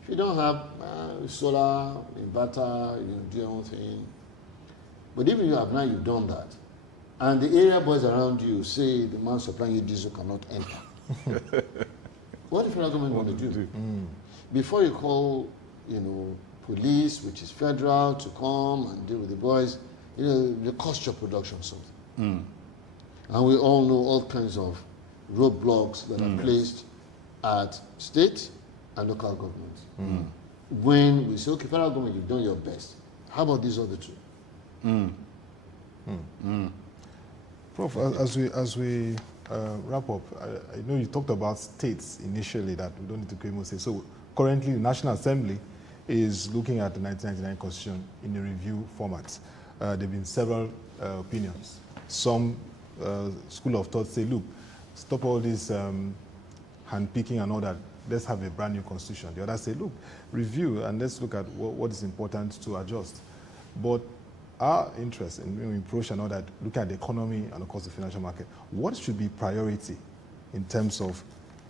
if you don't have solar, inverter, do your own thing. But even you have now, you've done that. And the area boys around you say the man supplying you diesel cannot enter. What the federal government want to do? Before you call, police, which is federal, to come and deal with the boys, they cost your production something. And we all know all kinds of roadblocks that are placed at state and local governments. When we say, okay, federal government, you've done your best. How about these other two? Prof, as we wrap up, I know you talked about states initially, that we don't need to create more states. So currently, the National Assembly is looking at the 1999 Constitution in a review format. There have been several opinions. Some school of thought say, look, stop all this hand-picking and all that. Let's have a brand new constitution. The others say, look, review and let's look at what is important to adjust. But our interest in Proshare and all that, look at the economy and of course the financial market. What should be priority in terms of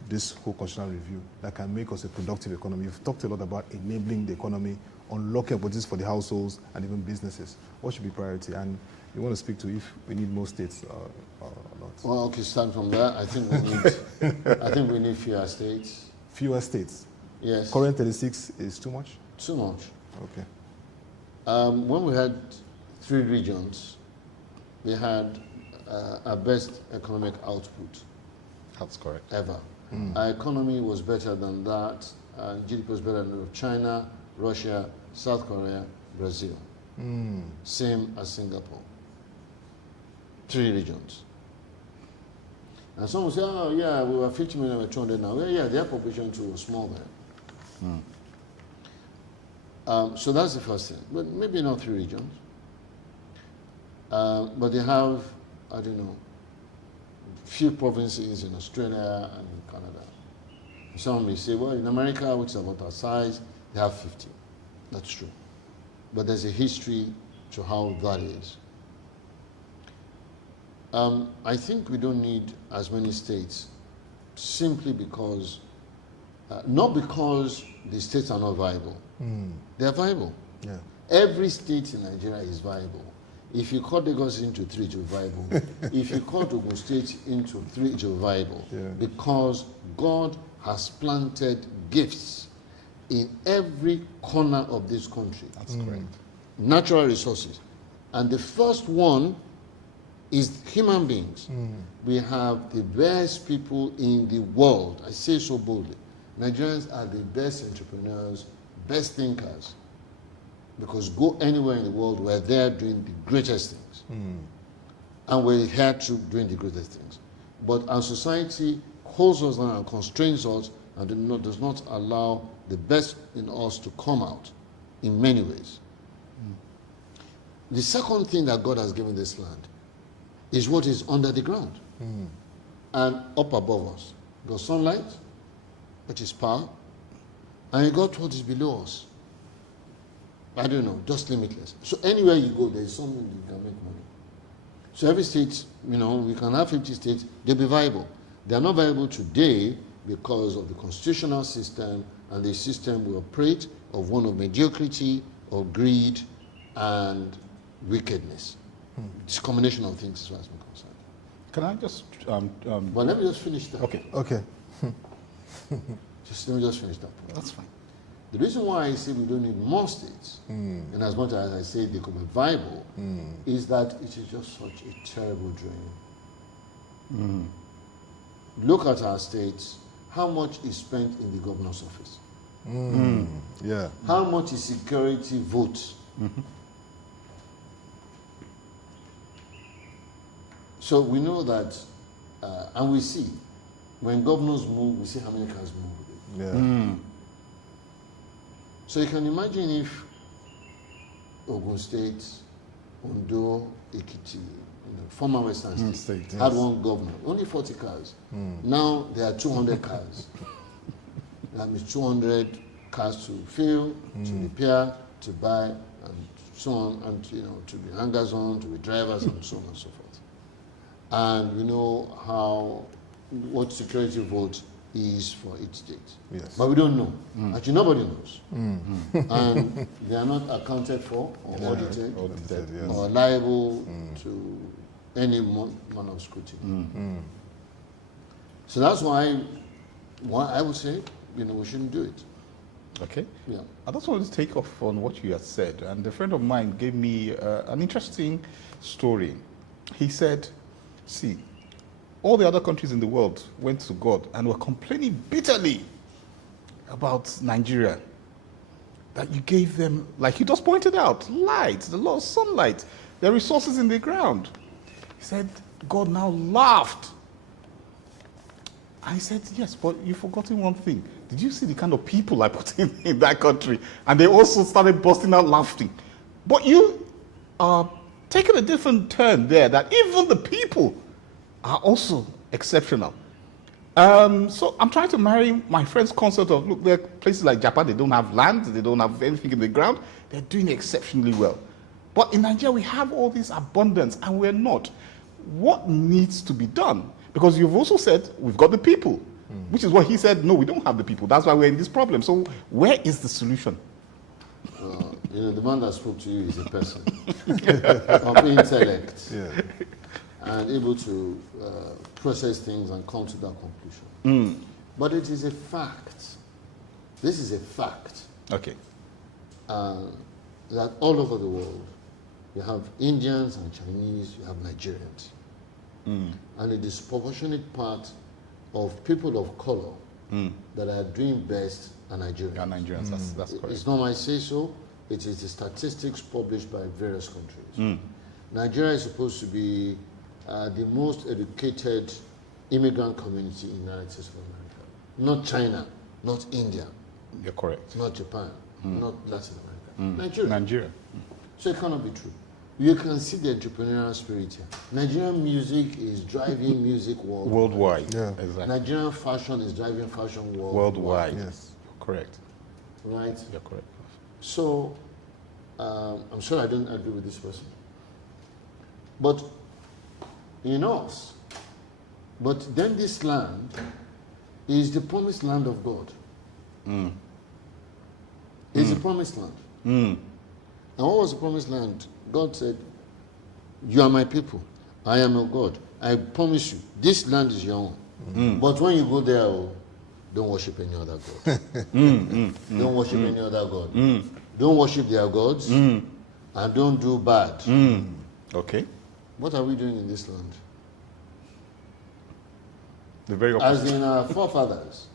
this whole constitutional review that can make us a productive economy? You've talked a lot about enabling the economy, unlocking opportunities for the households and even businesses. What should be priority? And you want to speak to if we need more states or not? Well, okay, start from there. I think we need fewer states. Fewer states. Yes. Current 36 is too much? Too much. Okay. When we had 3 regions, we had our best economic output That's correct. ever. Our economy was better than that. GDP was better than China, Russia, South Korea, Brazil. Same as Singapore. 3 regions. And some will say, oh yeah, we were 50 million, we're 200 now. Well, yeah, their population too was small then. So that's the first thing. But maybe not 3 regions. But they have, I don't know, few provinces in Australia and in Canada. Some may say, well, in America, which is about our size, they have 50. That's true. But there's a history to how that is. I think we don't need as many states simply because, not because the states are not viable. They are viable. Yeah. Every state in Nigeria is viable. If you cut Lagos into 3, it will be viable. If you cut Ogun State into 3, it will be viable. Yeah. Because God has planted gifts in every corner of this country. That's correct. Natural resources. And the first one is human beings. We have the best people in the world. I say so boldly. Nigerians are the best entrepreneurs, best thinkers. Because go anywhere in the world, we're there doing the greatest things. And we're here to doing the greatest things. But our society holds us down and constrains us and does not allow the best in us to come out in many ways. The second thing that God has given this land is what is under the ground and up above us. You got sunlight, which is power, and you got what is below us. I don't know, just limitless. So anywhere you go, there is something you can make money. So every state, we can have 50 states, they'll be viable. They are not viable today because of the constitutional system, and the system we operate of one of mediocrity, of greed, and wickedness. It's a combination of things as far as I'm concerned. Can I just... But let me just finish that. Okay, Okay. Let me just finish that point. that's fine. The reason why I say we don't need more states, and as much as I say they could be viable, is that it is just such a terrible drain. Look at our states, how much is spent in the governor's office? Yeah. How much is security votes So we know that, and we see, when governors move, we see how many cars move with it. Yeah. So you can imagine if Ogun State, Ondo, Ekiti, former Western State, had one governor, only 40 cars. Now there are 200 cars. That means 200 cars to fill, to repair, to buy, and so on, and to be hangers on, to be drivers, and so on and so forth. And we know what security vote is for each state. Yes. But we don't know. Actually, nobody knows. And they are not accounted for or audited Yes. or liable to any manner of scrutiny. So that's why I would say, we shouldn't do it. Okay. Yeah. I just wanted to take off on what you had said, and a friend of mine gave me an interesting story. He said, see, all the other countries in the world went to God and were complaining bitterly about Nigeria. That you gave them, like you just pointed out, light, the law of sunlight, their resources in the ground. He said, God now laughed. I said, yes, but you've forgotten one thing. Did you see the kind of people I put in that country? And they also started busting out laughing. But you are taking a different turn there, that even the people are also exceptional. So I'm trying to marry my friend's concept of, look, there are places like Japan, they don't have land, they don't have anything in the ground. They're doing exceptionally well. But in Nigeria, we have all this abundance, and we're not. What needs to be done? Because you've also said, we've got the people, which is what he said, no, we don't have the people. That's why we're in this problem. So where is the solution? The man that spoke to you is a person of intellect and able to process things and come to that conclusion. But it is a fact. This is a fact. Okay. That all over the world, you have Indians and Chinese, you have Nigerians. And a disproportionate part of people of color that are doing best are Nigerians. Yeah, Nigerians, that's correct. It's not my say-so. It is the statistics published by various countries. Nigeria is supposed to be the most educated immigrant community in the United States of America. Not China, not India. You're correct. Not Japan, not Latin America. Nigeria. So it cannot be true. You can see the entrepreneurial spirit here. Nigerian music is driving music Worldwide. Yeah. Exactly. Nigerian fashion is driving fashion Worldwide. Yes. Correct. Right? You're correct. So, I'm sure I don't agree with this person. But in us, but then this land is the promised land of God. It's the promised land. And what was the promised land? God said, you are my people. I am your God. I promise you, this land is your own. But when you go there, don't worship any other God. Don't worship any other God. Don't worship their gods. And don't do bad. Okay. What are we doing in this land? The very opposite. As in our forefathers,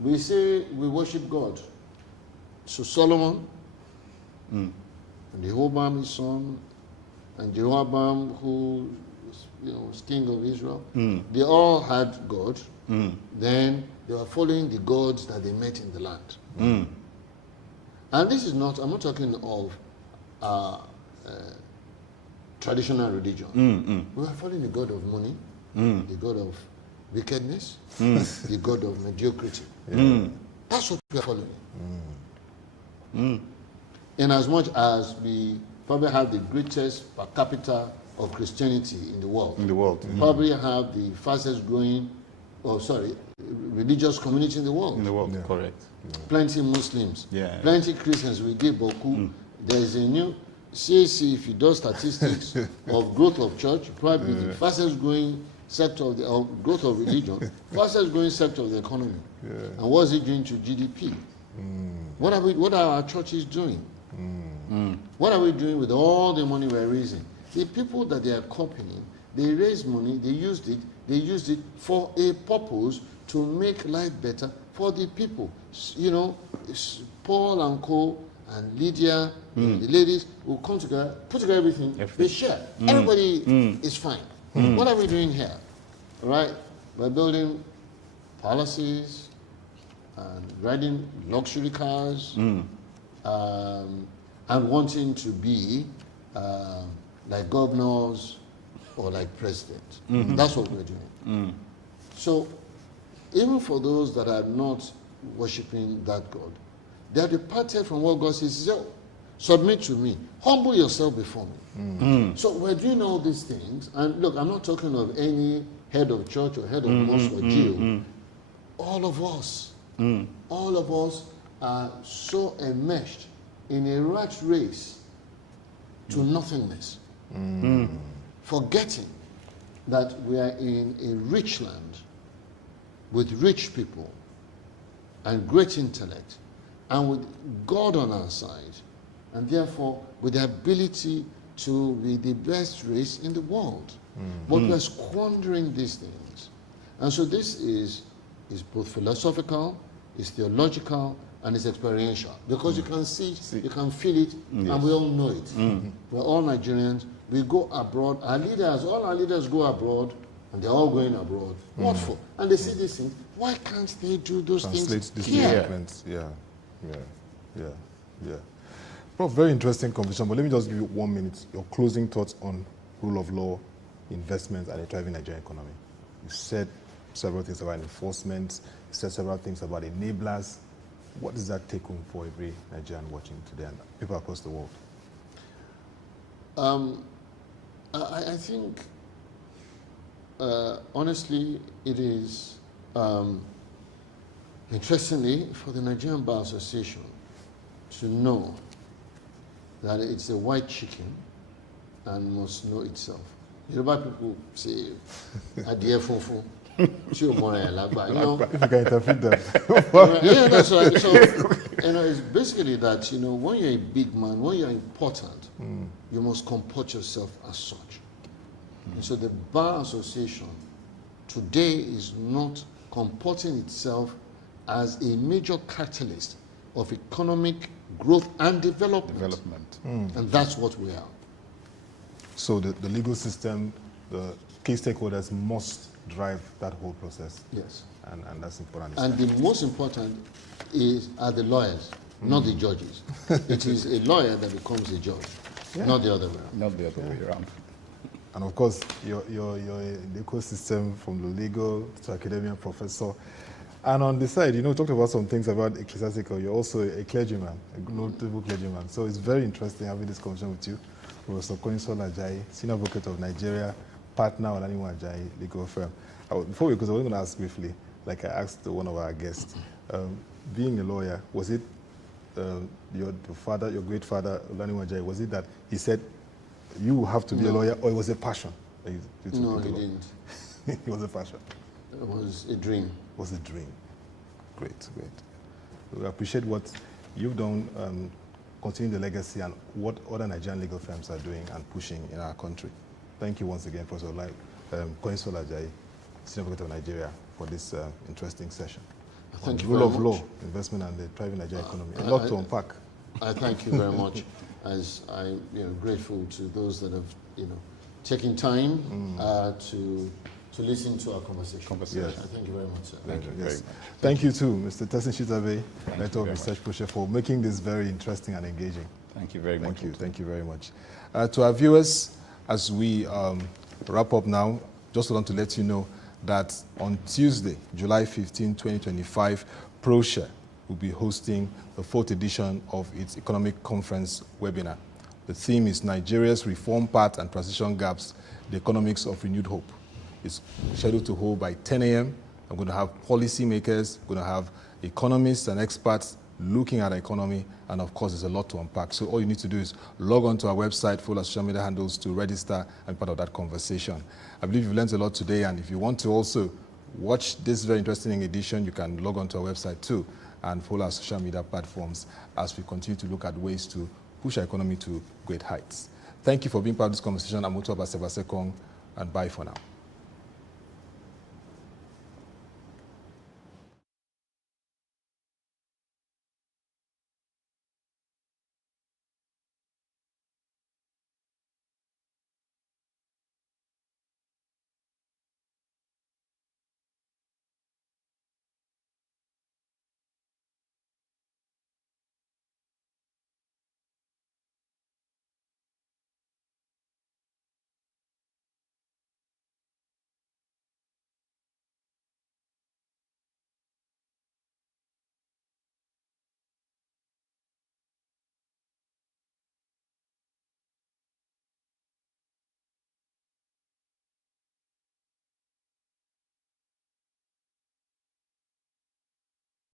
we say we worship God. So Solomon, and Rehoboam his son, and Jeroboam, who was king of Israel, they all had God. Then they were following the gods that they met in the land. And this is not, I'm not talking of traditional religion. We are following the God of money, the God of wickedness, the God of mediocrity. That's what we are following. In as much as we probably have the greatest per capita of Christianity in the world. Probably have the fastest growing, religious community in the world. In the world, correct. Plenty Muslims, plenty Christians. We give Boku. There is a new CAC, if you do statistics of growth of church, probably the fastest growing sector of the growth of religion, fastest growing sector of the economy. And what is it doing to GDP? What are our churches doing? What are we doing with all the money we're raising? The people that they are copying, they raise money, they used it for a purpose to make life better for the people. Paul and Co. and Lydia, and the ladies will come together, put together everything. They share. Everybody is fine. What are we doing here? Right? We're building policies and riding luxury cars and wanting to be like governors or like presidents. That's what we're doing. So even for those that are not worshiping that God, they are departed from what God says. So, submit to me. Humble yourself before me. So we're doing all these things. And look, I'm not talking of any head of church or head of mosque or jail. All of us are so enmeshed in a rat race to nothingness, forgetting that we are in a rich land with rich people and great intellect and with God on our side, and therefore with the ability to be the best race in the world. But we're squandering these things. And so this is both philosophical, it's theological, and it's experiential. Because you can see, you can feel it, and we all know it. We're all Nigerians. We go abroad. All our leaders go abroad, and they're all going abroad. What for? And they see these things. Why can't they do those things here? Yeah. Prof, very interesting conversation, but let me just give you 1 minute, your closing thoughts on rule of law, investments, and a thriving Nigerian economy. You said several things about enforcement, you said several things about enablers. What does that take home for every Nigerian watching today and people across the world? I think, honestly, it is, interestingly, for the Nigerian Bar Association to know that it's a white chicken and must know itself. Yoruba people say, "Adie funfun." If you can interpret that. Yeah, that's right. So, it's basically that, when you're a big man, when you're important, you must comport yourself as such. And so the Bar Association today is not comporting itself as a major catalyst of economic growth and development. And that's what we are. So the legal system, the key stakeholders must drive that whole process. Yes. And that's important. And the most important are the lawyers, not the judges. It is a lawyer that becomes a judge, not the other way around. Not the other way around. And of course, you're in the ecosystem from the legal to academia professor. And on the side, talked about some things about ecclesiastical. You're also a clergyman, a notable clergyman. So it's very interesting having this conversation with you. Professor Konyinsola Ajayi, Senior Advocate of Nigeria, partner Olaniwu Ajayi legal firm. Before we go, I was going to ask briefly, like I asked one of our guests, being a lawyer, was it your father, your great father, Olaniwu Ajayi, was it that he said, you have to be a lawyer, or it was a passion? No, he didn't. It was a passion. It was a dream. It was a dream. Great. We appreciate what you've done, continuing the legacy and what other Nigerian legal firms are doing and pushing in our country. Thank you once again, Professor Konyinsola Ajayi, Senior Advocate of Nigeria, for this interesting session. Thank you Rule very of much. law, investment, and the thriving Nigerian economy. A lot to unpack. I thank you very much, as I'm grateful to those that have taken time to listen to our conversation. Yes. Thank you very much, sir. Thank you very much. Thank you too, Mr. Tessin Shitabe, Director of Research Proshare, for making this very interesting and engaging. Thank you very much. Thank you very much. To our viewers, as we wrap up now, just want to let you know that on Tuesday, July 15, 2025, Proshare will be hosting the 4th edition of its Economic Conference webinar. The theme is Nigeria's Reform Path and Transition Gaps, the Economics of Renewed Hope. It's scheduled to hold by 10 a.m. I'm going to have policymakers, I'm going to have economists and experts looking at the economy, and of course, there's a lot to unpack. So all you need to do is log on to our website, follow our social media handles to register and be part of that conversation. I believe you've learned a lot today, and if you want to also watch this very interesting edition, you can log on to our website too and follow our social media platforms as we continue to look at ways to push our economy to great heights. Thank you for being part of this conversation. I'm Mutu Abasekong, and bye for now.